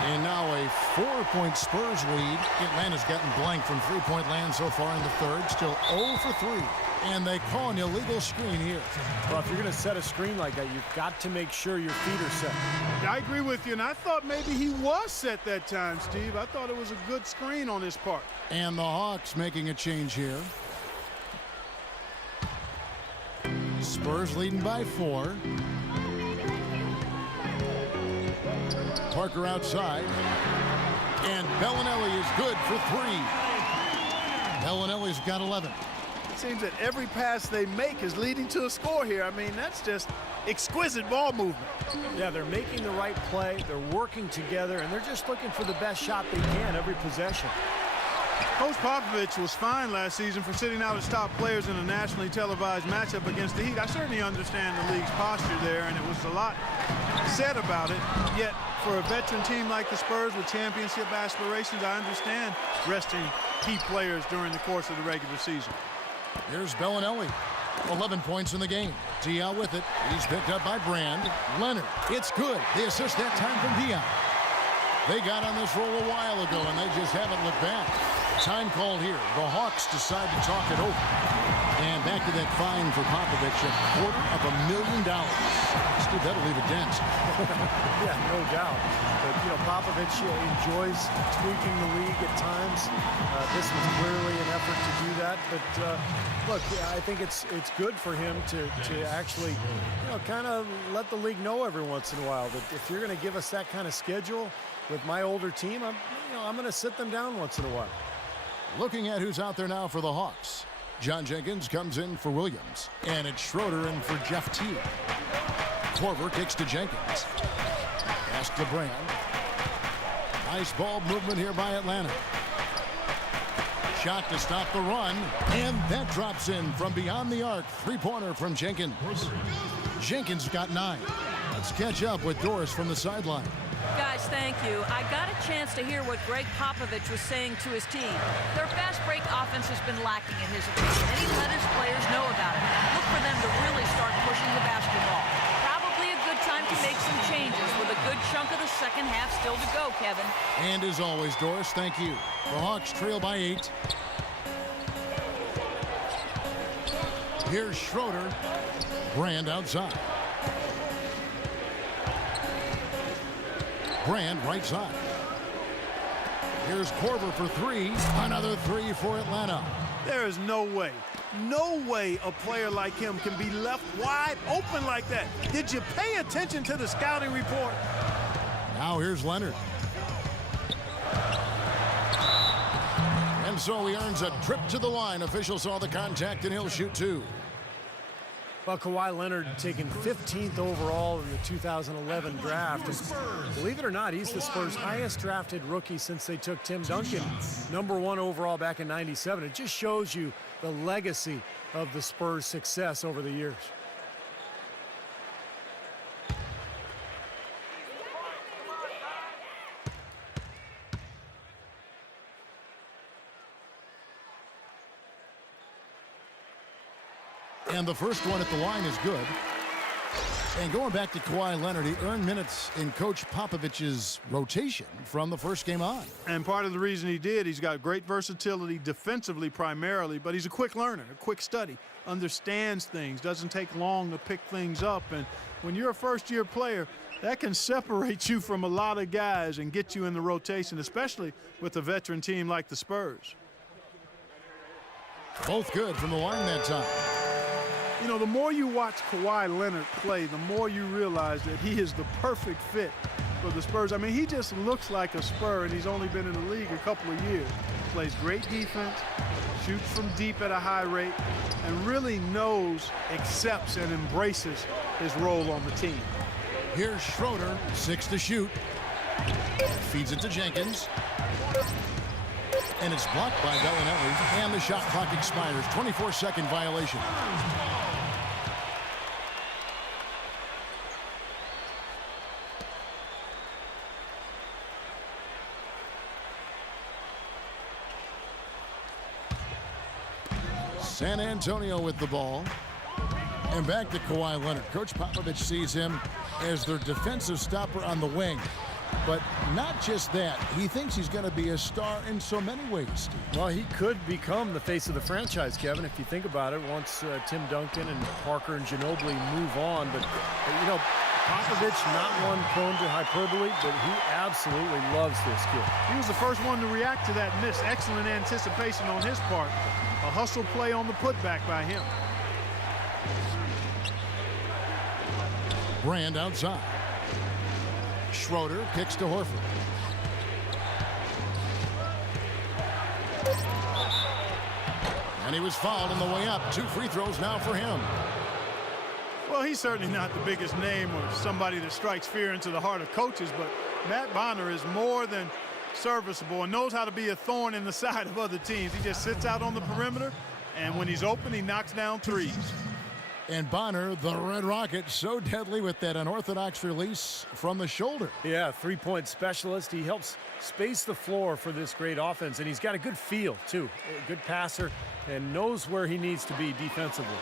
And now a 4-point Spurs lead. Atlanta's gotten blank from three-point land so far in the third. Still 0 for 3. And they call an illegal screen here. Well, if you're going to set a screen like that, you've got to make sure your feet are set. Yeah, I agree with you, and I thought maybe he was set that time, Steve. I thought it was a good screen on his part. And the Hawks making a change here. Spurs leading by 4. Parker outside. And Bellinelli is good for 3. Bellinelli's got 11. It seems that every pass they make is leading to a score here. I mean, that's just exquisite ball movement. Yeah, they're making the right play. They're working together, and they're just looking for the best shot they can every possession. Coach Popovich was fined last season for sitting out his top players in a nationally televised matchup against the Heat. I certainly understand the league's posture there, and it was a lot said about it. Yet, for a veteran team like the Spurs with championship aspirations, I understand resting key players during the course of the regular season. Here's Bellinelli. 11 points in the game. Dion with it. He's picked up by Brand. Leonard. It's good. The assist that time from Dion. They got on this roll a while ago, and they just haven't looked back. Time called here. The Hawks decide to talk it over. And back to that fine for Popovich, $250,000. Steve, that'll leave a dent. Yeah, no doubt. But, you know, Popovich enjoys tweaking the league at times. This was clearly an effort to do that. But, look, I think it's good for him to actually, you know, kind of let the league know every once in a while that if you're going to give us that kind of schedule with my older team, I'm going to sit them down once in a while. Looking at who's out there now for the Hawks. John Jenkins comes in for Williams. And it's Schroeder in for Jeff Teague. Korver kicks to Jenkins. Pass to Brand. Nice ball movement here by Atlanta. Shot to stop the run. And that drops in from beyond the arc. Three-pointer from Jenkins. Jenkins got 9. Let's catch up with Doris from the sideline. Guys, thank you. I got a chance to hear what Greg Popovich was saying to his team. Their fast break offense has been lacking in his opinion, and he let his players know about it. Look for them to really start pushing the basketball. Probably a good time to make some changes with a good chunk of the second half still to go, Kevin. And as always, Doris, thank you. The Hawks trail by 8. Here's Schroeder. Brand outside. Brand right side. Here's Korver for 3. Another 3 for Atlanta. There is no way a player like him can be left wide open like that. Did you pay attention to the scouting report? Now here's Leonard. And so he earns a trip to the line. Official saw the contact, and he'll shoot 2. Well, Kawhi Leonard taken 15th overall in the 2011 draft. And believe it or not, he's the Spurs' highest drafted rookie since they took Tim Duncan, #1 overall back in '97. It just shows you the legacy of the Spurs' success over the years. And the first one at the line is good. And going back to Kawhi Leonard, he earned minutes in Coach Popovich's rotation from the first game on. And part of the reason he did, he's got great versatility defensively primarily, but he's a quick learner, a quick study, understands things, doesn't take long to pick things up. And when you're a first-year player, that can separate you from a lot of guys and get you in the rotation, especially with a veteran team like the Spurs. Both good from the line that time. You know, the more you watch Kawhi Leonard play, the more you realize that he is the perfect fit for the Spurs. I mean, he just looks like a Spur, and he's only been in the league a couple of years. Plays great defense, shoots from deep at a high rate, and really accepts and embraces his role on the team. Here's Schroeder, 6 to shoot. Feeds it to Jenkins. And it's blocked by Bellinelli. And the shot clock expires. 24-second violation. San Antonio with the ball. And back to Kawhi Leonard. Coach Popovich sees him as their defensive stopper on the wing. But not just that. He thinks he's going to be a star in so many ways, Steve. Well, he could become the face of the franchise, Kevin, if you think about it, once Tim Duncan and Parker and Ginobili move on. But, you know, Popovich, not one prone to hyperbole, but he absolutely loves this kid. He was the first one to react to that miss. Excellent anticipation on his part. A hustle play on the putback by him. Brand outside. Schroeder kicks to Horford. And he was fouled on the way up. 2 free throws now for him. Well, he's certainly not the biggest name or somebody that strikes fear into the heart of coaches, but Matt Bonner is more than serviceable and knows how to be a thorn in the side of other teams. He just sits out on the perimeter, and when he's open, he knocks down threes. And Bonner, the Red Rocket, so deadly with that unorthodox release from the shoulder. Yeah, three-point specialist. He helps space the floor for this great offense, and he's got a good feel, too. A good passer and knows where he needs to be defensively.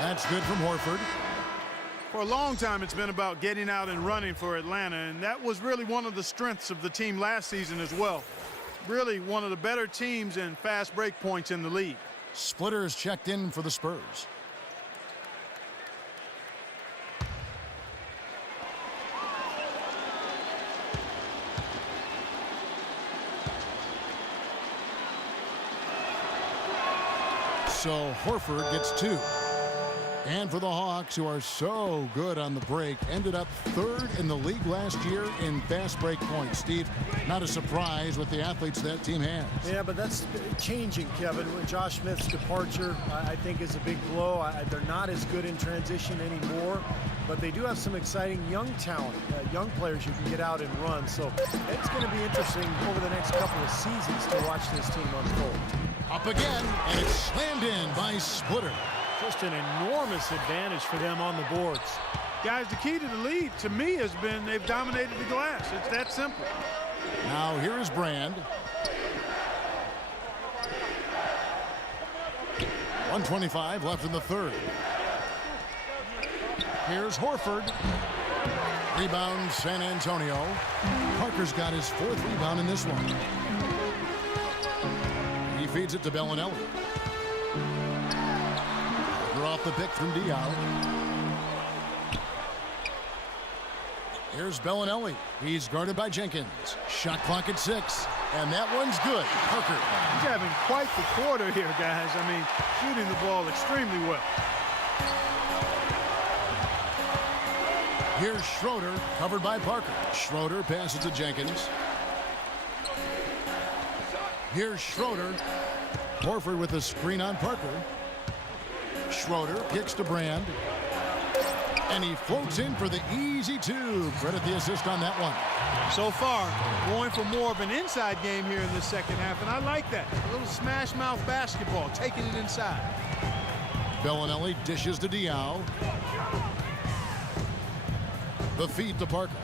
That's good from Horford. For a long time, it's been about getting out and running for Atlanta, and that was really one of the strengths of the team last season as well. Really one of the better teams in fast break points in the league. Splitters checked in for the Spurs. So Horford gets 2. And for the Hawks, who are so good on the break, ended up 3rd in the league last year in fast break points. Steve, not a surprise with the athletes that team has. Yeah, but that's changing, Kevin. Josh Smith's departure, I think, is a big blow. They're not as good in transition anymore, but they do have some exciting young talent, young players who can get out and run. So it's going to be interesting over the next couple of seasons to watch this team unfold. Up again, and it's slammed in by Splitter. Just an enormous advantage for them on the boards. Guys, the key to the lead, to me, has been they've dominated the glass. It's that simple. Now here is Brand. 1:25 left in the third. Here's Horford. Rebound, San Antonio. Parker's got his 4th rebound in this one. He feeds it to Bellinelli. Off the pick from Diaw. Here's Bellinelli. He's guarded by Jenkins. Shot clock at 6. And that one's good. Parker. He's having quite the quarter here, guys. I mean, shooting the ball extremely well. Here's Schroeder, covered by Parker. Schroeder passes to Jenkins. Here's Schroeder. Horford with a screen on Parker. Schroeder kicks to Brand. And he floats in for the easy 2. Credit the assist on that one. So far, going for more of an inside game here in the second half, and I like that. A little smash mouth basketball, taking it inside. Bellinelli dishes to Diaw. The feed to Parker.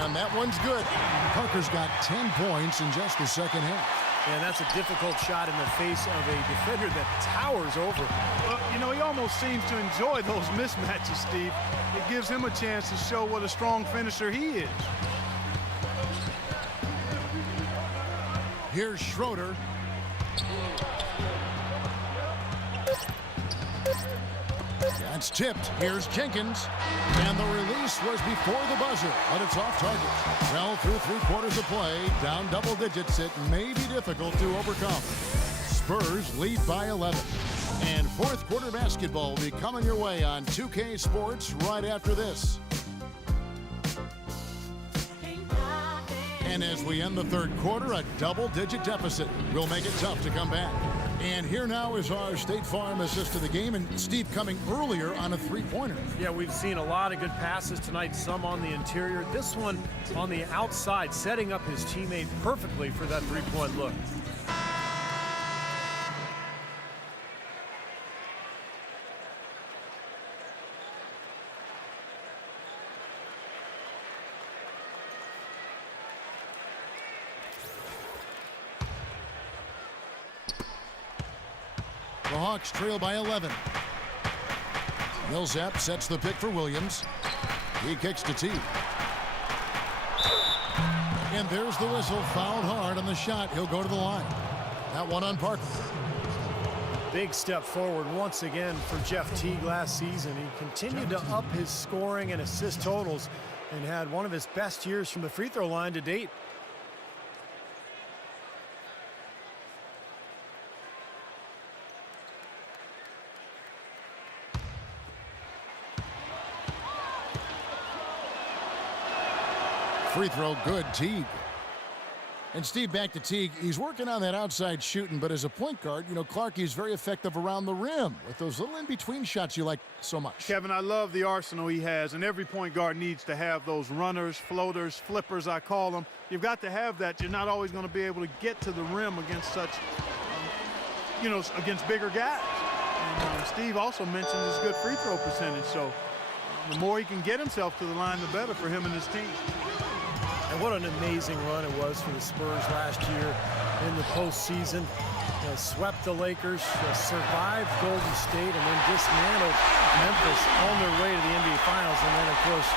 And that one's good. Parker's got 10 points in just the second half. And that's a difficult shot in the face of a defender that towers over. Well, you know, he almost seems to enjoy those mismatches, Steve. It gives him a chance to show what a strong finisher he is. Here's Schroeder. That's tipped. Here's Jenkins. And the release was before the buzzer, but it's off target. Well, through 3/4 of play, down double digits, it may be difficult to overcome. Spurs lead by 11. And 4th quarter basketball will be coming your way on 2K Sports right after this. And as we end the third quarter, a double-digit deficit will make it tough to come back. And here now is our State Farm assist to the game, and Steve coming earlier on a three-pointer. Yeah, we've seen a lot of good passes tonight, some on the interior. This one on the outside, setting up his teammate perfectly for that three-point look. The Hawks trail by 11. Millsap sets the pick for Williams. He kicks to T. And there's the whistle. Fouled hard on the shot. He'll go to the line. That one on Parker. Big step forward once again for Jeff Teague last season. He continued to up his scoring and assist totals and had one of his best years from the free throw line to date. Free throw good, Teague. And Steve, back to Teague. He's working on that outside shooting, but as a point guard, you know, Clarkie's very effective around the rim with those little in-between shots you like so much. Kevin, I love the arsenal he has, and every point guard needs to have those runners, floaters, flippers, I call them. You've got to have that. You're not always going to be able to get to the rim against such, against bigger guys. And Steve also mentioned his good free throw percentage, so the more he can get himself to the line, the better for him and his team. And what an amazing run it was for the Spurs last year in the postseason. Swept the Lakers, survived Golden State, and then dismantled Memphis on their way to the NBA Finals. And then, of course,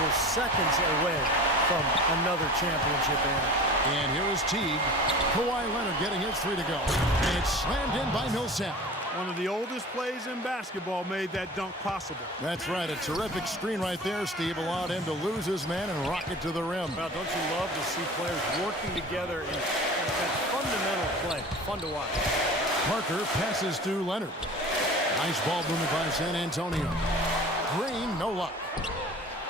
we're seconds away from another championship banner. And here is Teague. Kawhi Leonard getting his three to go. And it's slammed in by Millsap. One of the oldest plays in basketball made that dunk possible. That's right. A terrific screen right there, Steve. Allowed him to lose his man and rock it to the rim. Well, don't you love to see players working together in that fundamental play? Fun to watch. Parker passes to Leonard. Nice ball movement by San Antonio. Green, no luck.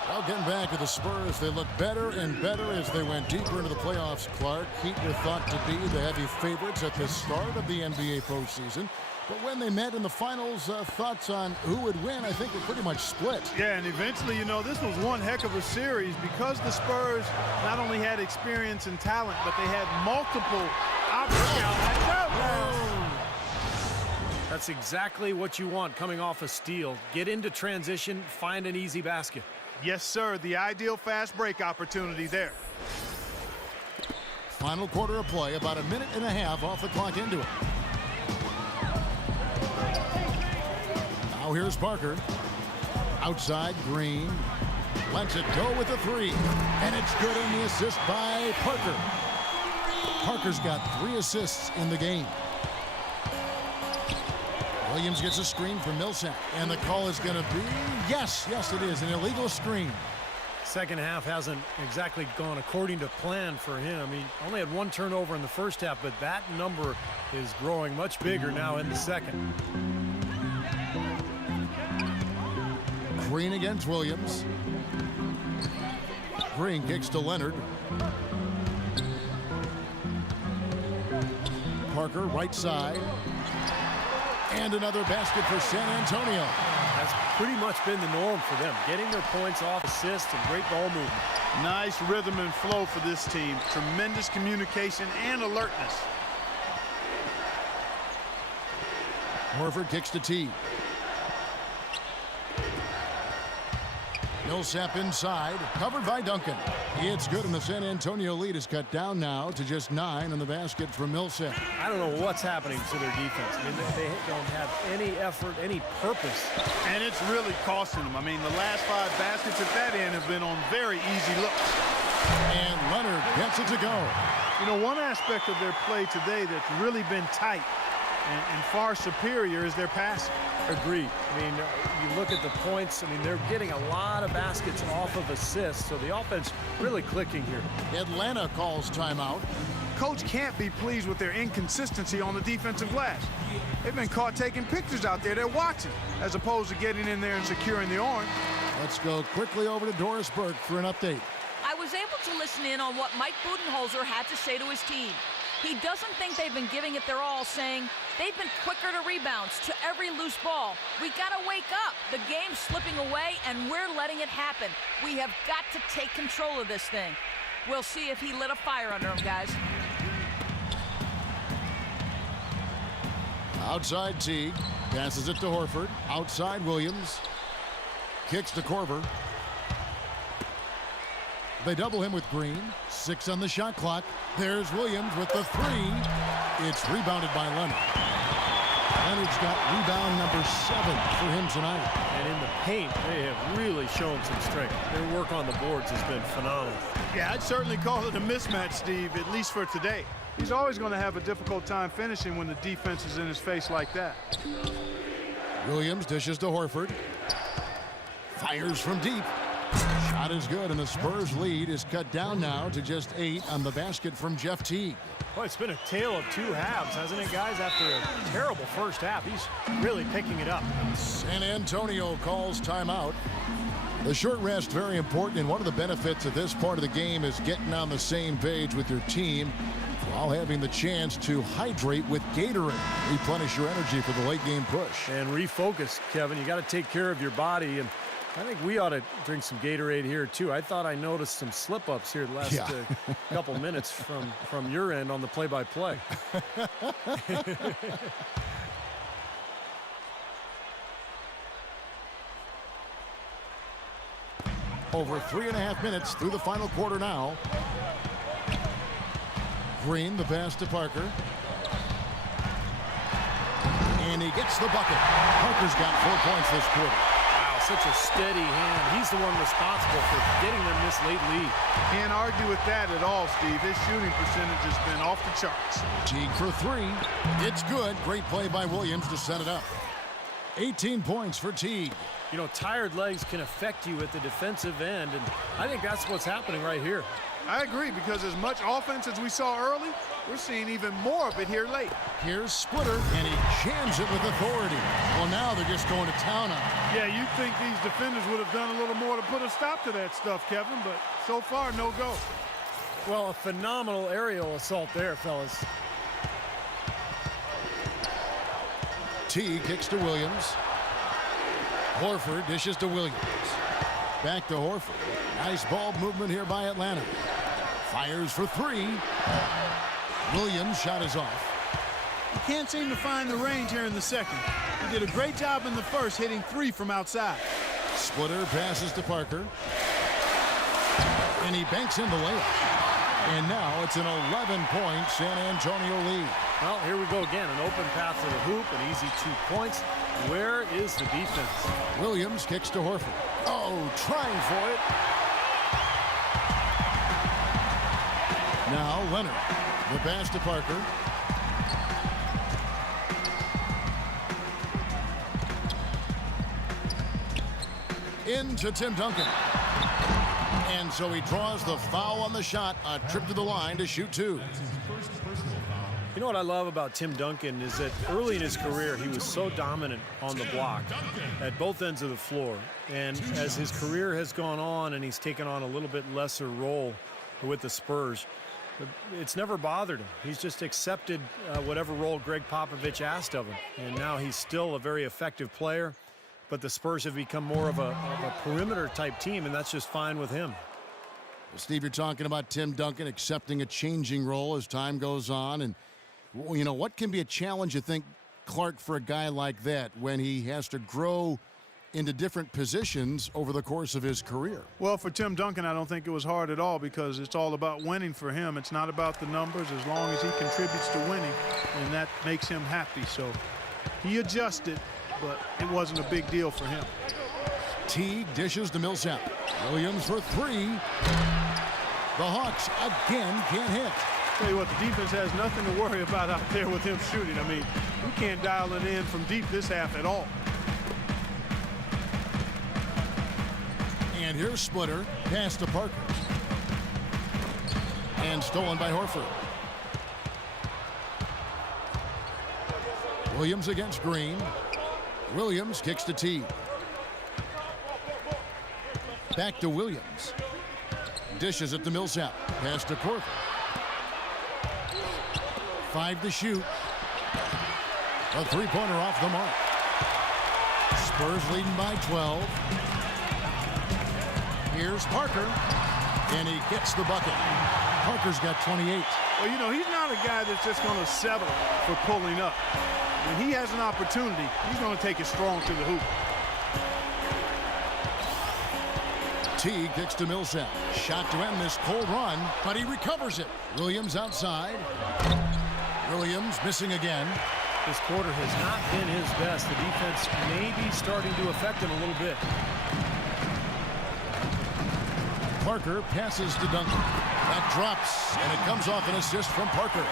Well, getting back to the Spurs, they look better and better as they went deeper into the playoffs. Clark, Heat were thought to be the heavy favorites at the start of the NBA postseason. But when they met in the finals, thoughts on who would win, I think, were pretty much split. Yeah, and eventually, this was one heck of a series because the Spurs not only had experience and talent, but they had multiple opportunities. That's exactly what you want coming off a steal. Get into transition, find an easy basket. Yes, sir. The ideal fast break opportunity there. Final quarter of play, about a minute and a half off the clock into it. Now here's Parker. Outside, Green. Lets it go with a three. And it's good on the assist by Parker. Parker's got 3 assists in the game. Williams gets a screen from Millsap. And the call is going to be, yes, it is, an illegal screen. Second half hasn't exactly gone according to plan for him. He only had 1 turnover in the first half, but that number is growing much bigger now in the second. Green against Williams. Green kicks to Leonard. Parker, right side. And another basket for San Antonio. That's pretty much been the norm for them, getting their points off assists and great ball movement. Nice rhythm and flow for this team. Tremendous communication and alertness. Horford kicks to T. Millsap inside, covered by Duncan. It's good, and the San Antonio lead is cut down now to just 9 in the basket from Millsap. I don't know what's happening to their defense. I mean, they don't have any effort, any purpose. And it's really costing them. I mean, the last 5 baskets at that end have been on very easy looks. And Leonard gets it to go. One aspect of their play today that's really been tight and far superior is their passing. Agreed. I mean, you look at the points, I mean, they're getting a lot of baskets off of assists, so the offense really clicking here. Atlanta calls timeout. Coach can't be pleased with their inconsistency on the defensive glass. They've been caught taking pictures out there. They're watching, as opposed to getting in there and securing the arm. Let's go quickly over to Doris Burke for an update. I was able to listen in on what Mike Budenholzer had to say to his team. He doesn't think they've been giving it their all, saying they've been quicker to rebounds, to every loose ball. We gotta wake up. The game's slipping away, and we're letting it happen. We have got to take control of this thing. We'll see if he lit a fire under him, guys. Outside Teague. Passes it to Horford. Outside Williams. Kicks to Korver. They double him with Green. 6 on the shot clock. There's Williams with the 3. It's rebounded by Leonard. Leonard's got rebound number 7 for him tonight. And in the paint, they have really shown some strength. Their work on the boards has been phenomenal. Yeah, I'd certainly call it a mismatch, Steve, at least for today. He's always going to have a difficult time finishing when the defense is in his face like that. Williams dishes to Horford. Fires from deep. Shot is good, and the Spurs lead is cut down now to just 8 on the basket from Jeff Teague. Boy, it's been a tale of 2 halves, hasn't it, guys? After a terrible first half, he's really picking it up. San Antonio calls timeout. The short rest, very important, and one of the benefits of this part of the game is getting on the same page with your team while having the chance to hydrate with Gatorade. Replenish your energy for the late game push. And refocus, Kevin. You got to take care of your body, and I think we ought to drink some Gatorade here, too. I thought I noticed some slip-ups here the last couple minutes from your end on the play-by-play. Over 3.5 minutes through the final quarter now. Green, the pass to Parker. And he gets the bucket. Parker's got 4 points this quarter. Wow, such a steady hand. He's the one responsible for getting them this late lead. Can't argue with that at all, Steve. His shooting percentage has been off the charts. Teague for 3. It's good. Great play by Williams to set it up. 18 points for Teague. You know, tired legs can affect you at the defensive end, and I think that's what's happening right here. I agree, because as much offense as we saw early, we're seeing even more of it here late. Here's Splitter, and he jams it with authority. Well, now they're just going to town on it. Yeah, you'd think these defenders would have done a little more to put a stop to that stuff, Kevin, but so far, no go. Well, a phenomenal aerial assault there, fellas. T kicks to Williams. Horford dishes to Williams. Back to Horford. Nice ball movement here by Atlanta. Fires for 3. Williams' shot is off. He can't seem to find the range here in the second. He did a great job in the first, hitting 3 from outside. Splitter passes to Parker. And he banks in the layup. And now it's an 11-point San Antonio lead. Well, here we go again. An open path to the hoop, an easy 2 points. Where is the defense? Williams kicks to Horford. Oh, trying for it. Now Leonard. The pass to Parker. Into Tim Duncan. And so he draws the foul on the shot. A trip to the line to shoot 2. You know what I love about Tim Duncan is that early in his career, he was so dominant on the block at both ends of the floor. And as his career has gone on and he's taken on a little bit lesser role with the Spurs, it's never bothered him. He's just accepted whatever role Greg Popovich asked of him. And now he's still a very effective player, but the Spurs have become more of a perimeter type team, and that's just fine with him. Well, Steve, you're talking about Tim Duncan accepting a changing role as time goes on. And you know, what can be a challenge, you think, Clark, for a guy like that when he has to grow into different positions over the course of his career? Well, for Tim Duncan, I don't think it was hard at all, because it's all about winning for him. It's not about the numbers, as long as he contributes to winning, and that makes him happy. So he adjusted, but it wasn't a big deal for him. Teague dishes to Millsap. Williams for 3. The Hawks again can't hit. Tell you what, the defense has nothing to worry about out there with him shooting. I mean, we can't dial it in from deep this half at all. And here's Splitter. Pass to Parker. And stolen by Horford. Williams against Green. Williams kicks to Teague. Back to Williams. Dishes it to Millsap. Pass to Corver. 5 to shoot. A three-pointer off the mark. Spurs leading by 12. Here's Parker. And he gets the bucket. Parker's got 28. Well, you know, he's not a guy that's just going to settle for pulling up. When he has an opportunity, he's going to take it strong to the hoop. Teague kicks to Millsap. Shot to end this cold run, but he recovers it. Williams outside. Williams missing again. This quarter has not been his best. The defense may be starting to affect him a little bit. Parker passes to Duncan. That drops, and it comes off an assist from Parker.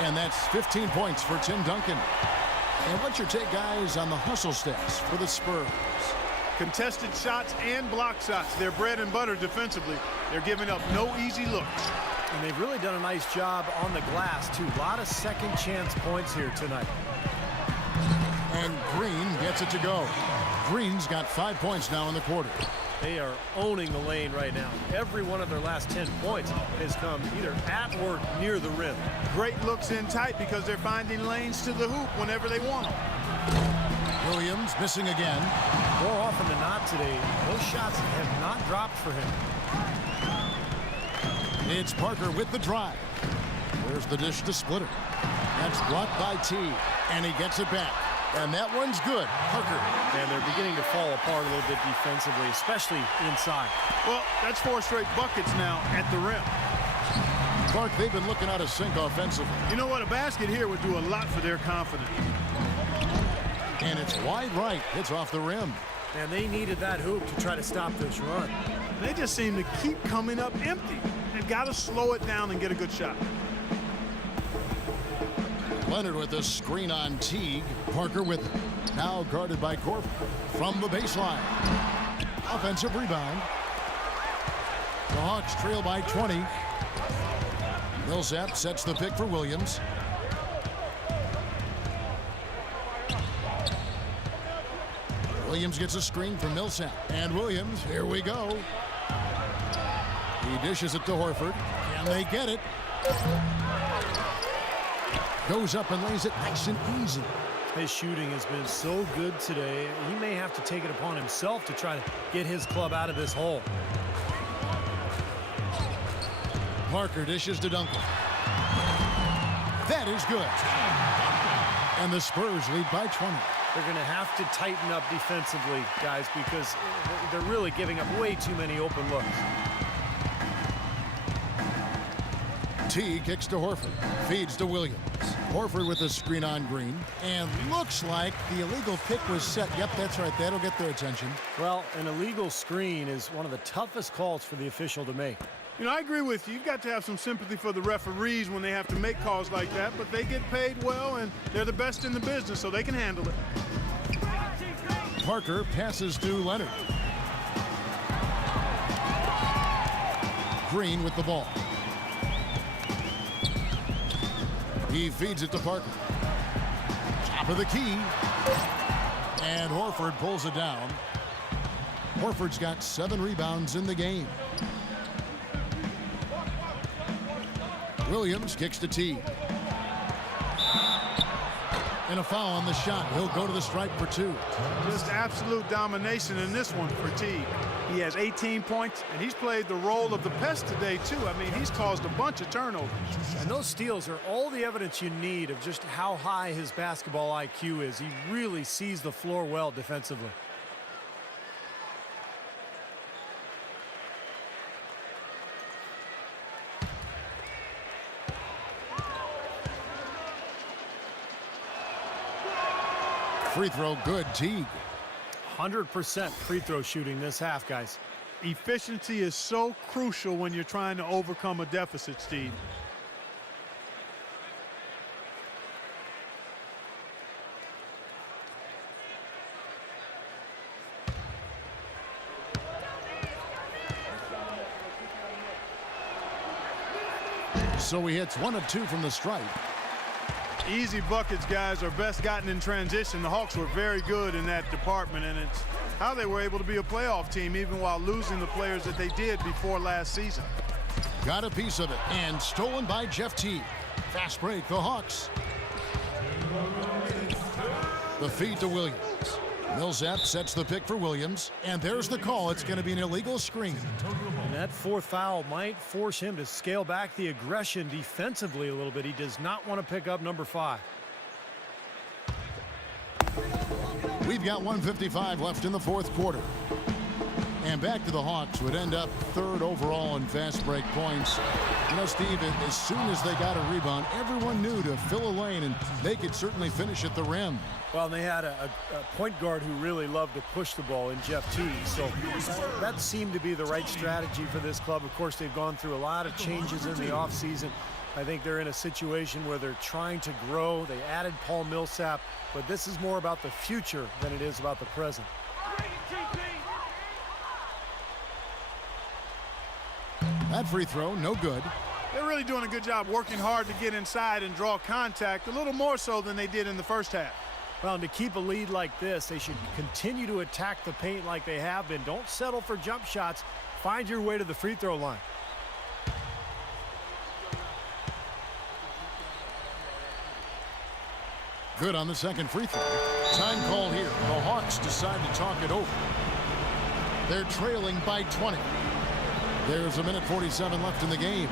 And that's 15 points for Tim Duncan. And what's your take, guys, on the hustle stats for the Spurs? Contested shots and block shots. They're bread and butter defensively. They're giving up no easy looks. And they've really done a nice job on the glass, too. A lot of second chance points here tonight. And Green gets it to go. Green's got 5 points now in the quarter. They are owning the lane right now. Every one of their last 10 points has come either at or near the rim. Great looks in tight because they're finding lanes to the hoop whenever they want them. Williams missing again. More often than not today, those shots have not dropped for him. It's Parker with the drive. There's the dish to Splitter. That's blocked by T, and he gets it back. And that one's good. Parker. And they're beginning to fall apart a little bit defensively, especially inside. Well, that's 4 straight buckets now at the rim. Clark, they've been looking out of sync offensively. You know what? A basket here would do a lot for their confidence. And it's wide right. It's off the rim. And they needed that hoop to try to stop this run. They just seem to keep coming up empty. They've got to slow it down and get a good shot. Leonard with a screen on Teague. Parker with it. Now guarded by Corver from the baseline. Offensive rebound. The Hawks trail by 20. Millsap sets the pick for Williams. Williams gets a screen from Millsap. And Williams, here we go. He dishes it to Horford. And they get it. Goes up and lays it nice and easy. His shooting has been so good today. He may have to take it upon himself to try to get his club out of this hole. Parker dishes to Duncan. That is good. And the Spurs lead by 20. They're going to have to tighten up defensively, guys, because they're really giving up way too many open looks. T kicks to Horford. Feeds to Williams. Horford with a screen on Green. And looks like the illegal pick was set. Yep, that's right. That'll get their attention. Well, an illegal screen is one of the toughest calls for the official to make. You know, I agree with you. You've got to have some sympathy for the referees when they have to make calls like that, but they get paid well, and they're the best in the business, so they can handle it. Parker passes to Leonard. Green with the ball. He feeds it to Parker. Top of the key. And Horford pulls it down. Horford's got 7 rebounds in the game. Williams kicks to T. And a foul on the shot. He'll go to the stripe for 2. Just absolute domination in this one for T. He has 18 points, and he's played the role of the pest today, too. I mean, he's caused a bunch of turnovers. And those steals are all the evidence you need of just how high his basketball IQ is. He really sees the floor well defensively. Free throw good, Teague. 100% free throw shooting this half, guys. Efficiency is so crucial when you're trying to overcome a deficit, Steve. So he hits 1 of 2 from the stripe. Easy buckets, guys, are best gotten in transition. The Hawks were very good in that department, and it's how they were able to be a playoff team even while losing the players that they did before last season. Got a piece of it, and stolen by Jeff Teague. Fast break, the Hawks. The feed to Williams. Millsap sets the pick for Williams, and there's the call. It's going to be an illegal screen. And that fourth foul might force him to scale back the aggression defensively a little bit. He does not want to pick up number 5. We've got 1:55 left in the fourth quarter. And back to the Hawks, would end up 3rd overall in fast break points. You know, Steve, as soon as they got a rebound, everyone knew to fill a lane, and they could certainly finish at the rim. Well, they had a point guard who really loved to push the ball in Jeff Teague. So that seemed to be the right strategy for this club. Of course, they've gone through a lot of changes in the offseason. I think they're in a situation where they're trying to grow. They added Paul Millsap, but this is more about the future than it is about the present. That free throw, no good. They're really doing a good job working hard to get inside and draw contact, a little more so than they did in the first half. Well, and to keep a lead like this, they should continue to attack the paint like they have been. Don't settle for jump shots. Find your way to the free throw line. Good on the second free throw. Time call here. The Hawks decide to talk it over. They're trailing by 20. There's a minute 47 left in the game.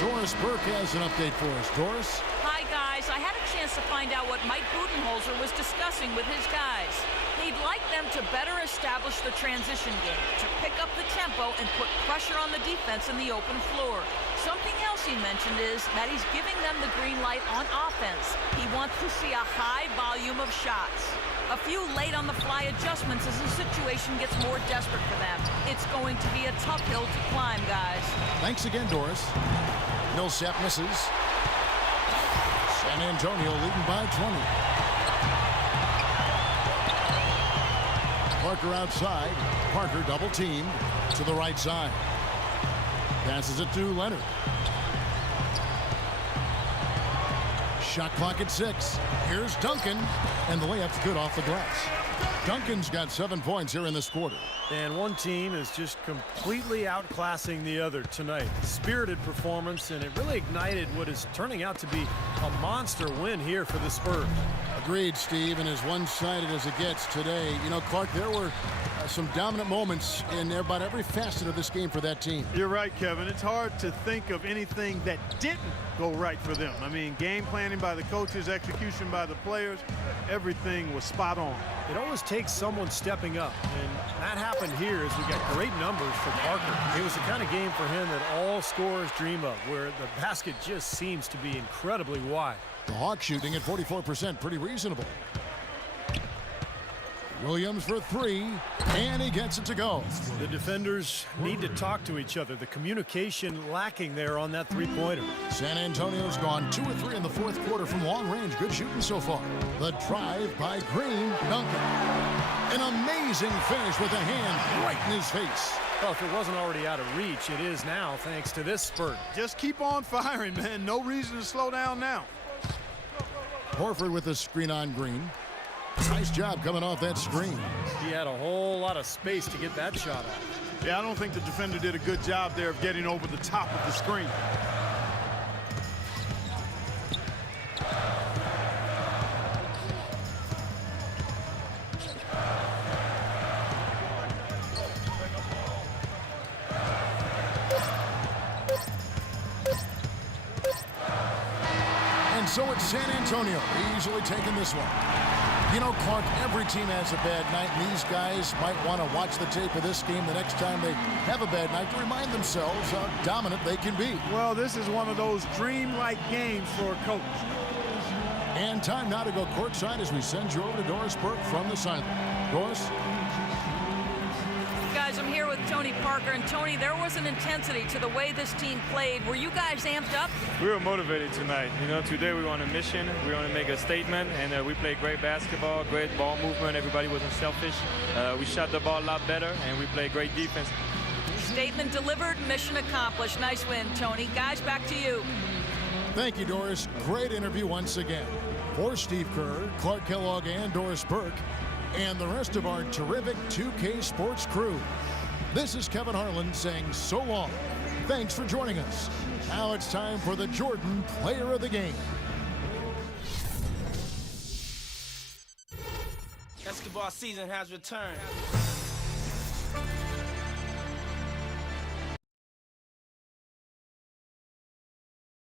Doris Burke has an update for us. Doris? Hi, guys. I had a chance to find out what Mike Budenholzer was discussing with his guys. He'd like them to better establish the transition game, to pick up the tempo and put pressure on the defense in the open floor. Something else he mentioned is that he's giving them the green light on offense. He wants to see a high volume of shots. A few late-on-the-fly adjustments as the situation gets more desperate for them. It's going to be a tough hill to climb, guys. Thanks again, Doris. Millsap misses. San Antonio leading by 20. Parker outside. Parker double teamed to the right side. Passes it to Leonard. Shot clock at 6. Here's Duncan, and the layup's good off the glass. Duncan's got 7 points here in this quarter. And one team is just completely outclassing the other tonight. Spirited performance, and it really ignited what is turning out to be a monster win here for the Spurs. Agreed, Steve, and as one-sided as it gets today, you know, Clark, there were some dominant moments in about every facet of this game for that team. You're right, Kevin. It's hard to think of anything that didn't go right for them. I mean, game planning by the coaches, execution by the players, everything was spot on. It always takes someone stepping up, and that happened here as we got great numbers for Parker. It was the kind of game for him that all scorers dream of, where the basket just seems to be incredibly wide. The Hawks shooting at 44%, pretty reasonable. Williams for 3, and he gets it to go. The defenders need to talk to each other. The communication lacking there on that three-pointer. San Antonio's gone 2 of 3 in the fourth quarter from long range. Good shooting so far. The drive by Green. Duncan. An amazing finish with a hand right in his face. Well, if it wasn't already out of reach, it is now thanks to this spurt. Just keep on firing, man. No reason to slow down now. Horford with the screen on Green. Nice job coming off that screen. He had a whole lot of space to get that shot off. Yeah, I don't think the defender did a good job there of getting over the top of the screen. And so it's San Antonio easily taking this one. You know, Clark, every team has a bad night, and these guys might want to watch the tape of this game the next time they have a bad night to remind themselves how dominant they can be. Well, this is one of those dream-like games for a coach. And time now to go courtside as we send you over to Doris Burke from the sideline. Doris? Guys, I'm here with Tony Parker, and Tony, there was an intensity to the way this team played. Were you guys amped up? We were motivated tonight. You know, today we were on a mission. We want to make a statement, and we played great basketball, great ball movement. Everybody wasn't selfish. We shot the ball a lot better, and we played great defense. Statement delivered, mission accomplished. Nice win, Tony. Guys, back to you. Thank you, Doris. Great interview once again. For Steve Kerr, Clark Kellogg, and Doris Burke, and the rest of our terrific 2K Sports crew, this is Kevin Harlan saying so long. Thanks for joining us. Now it's time for the Jordan Player of the Game. Basketball season has returned.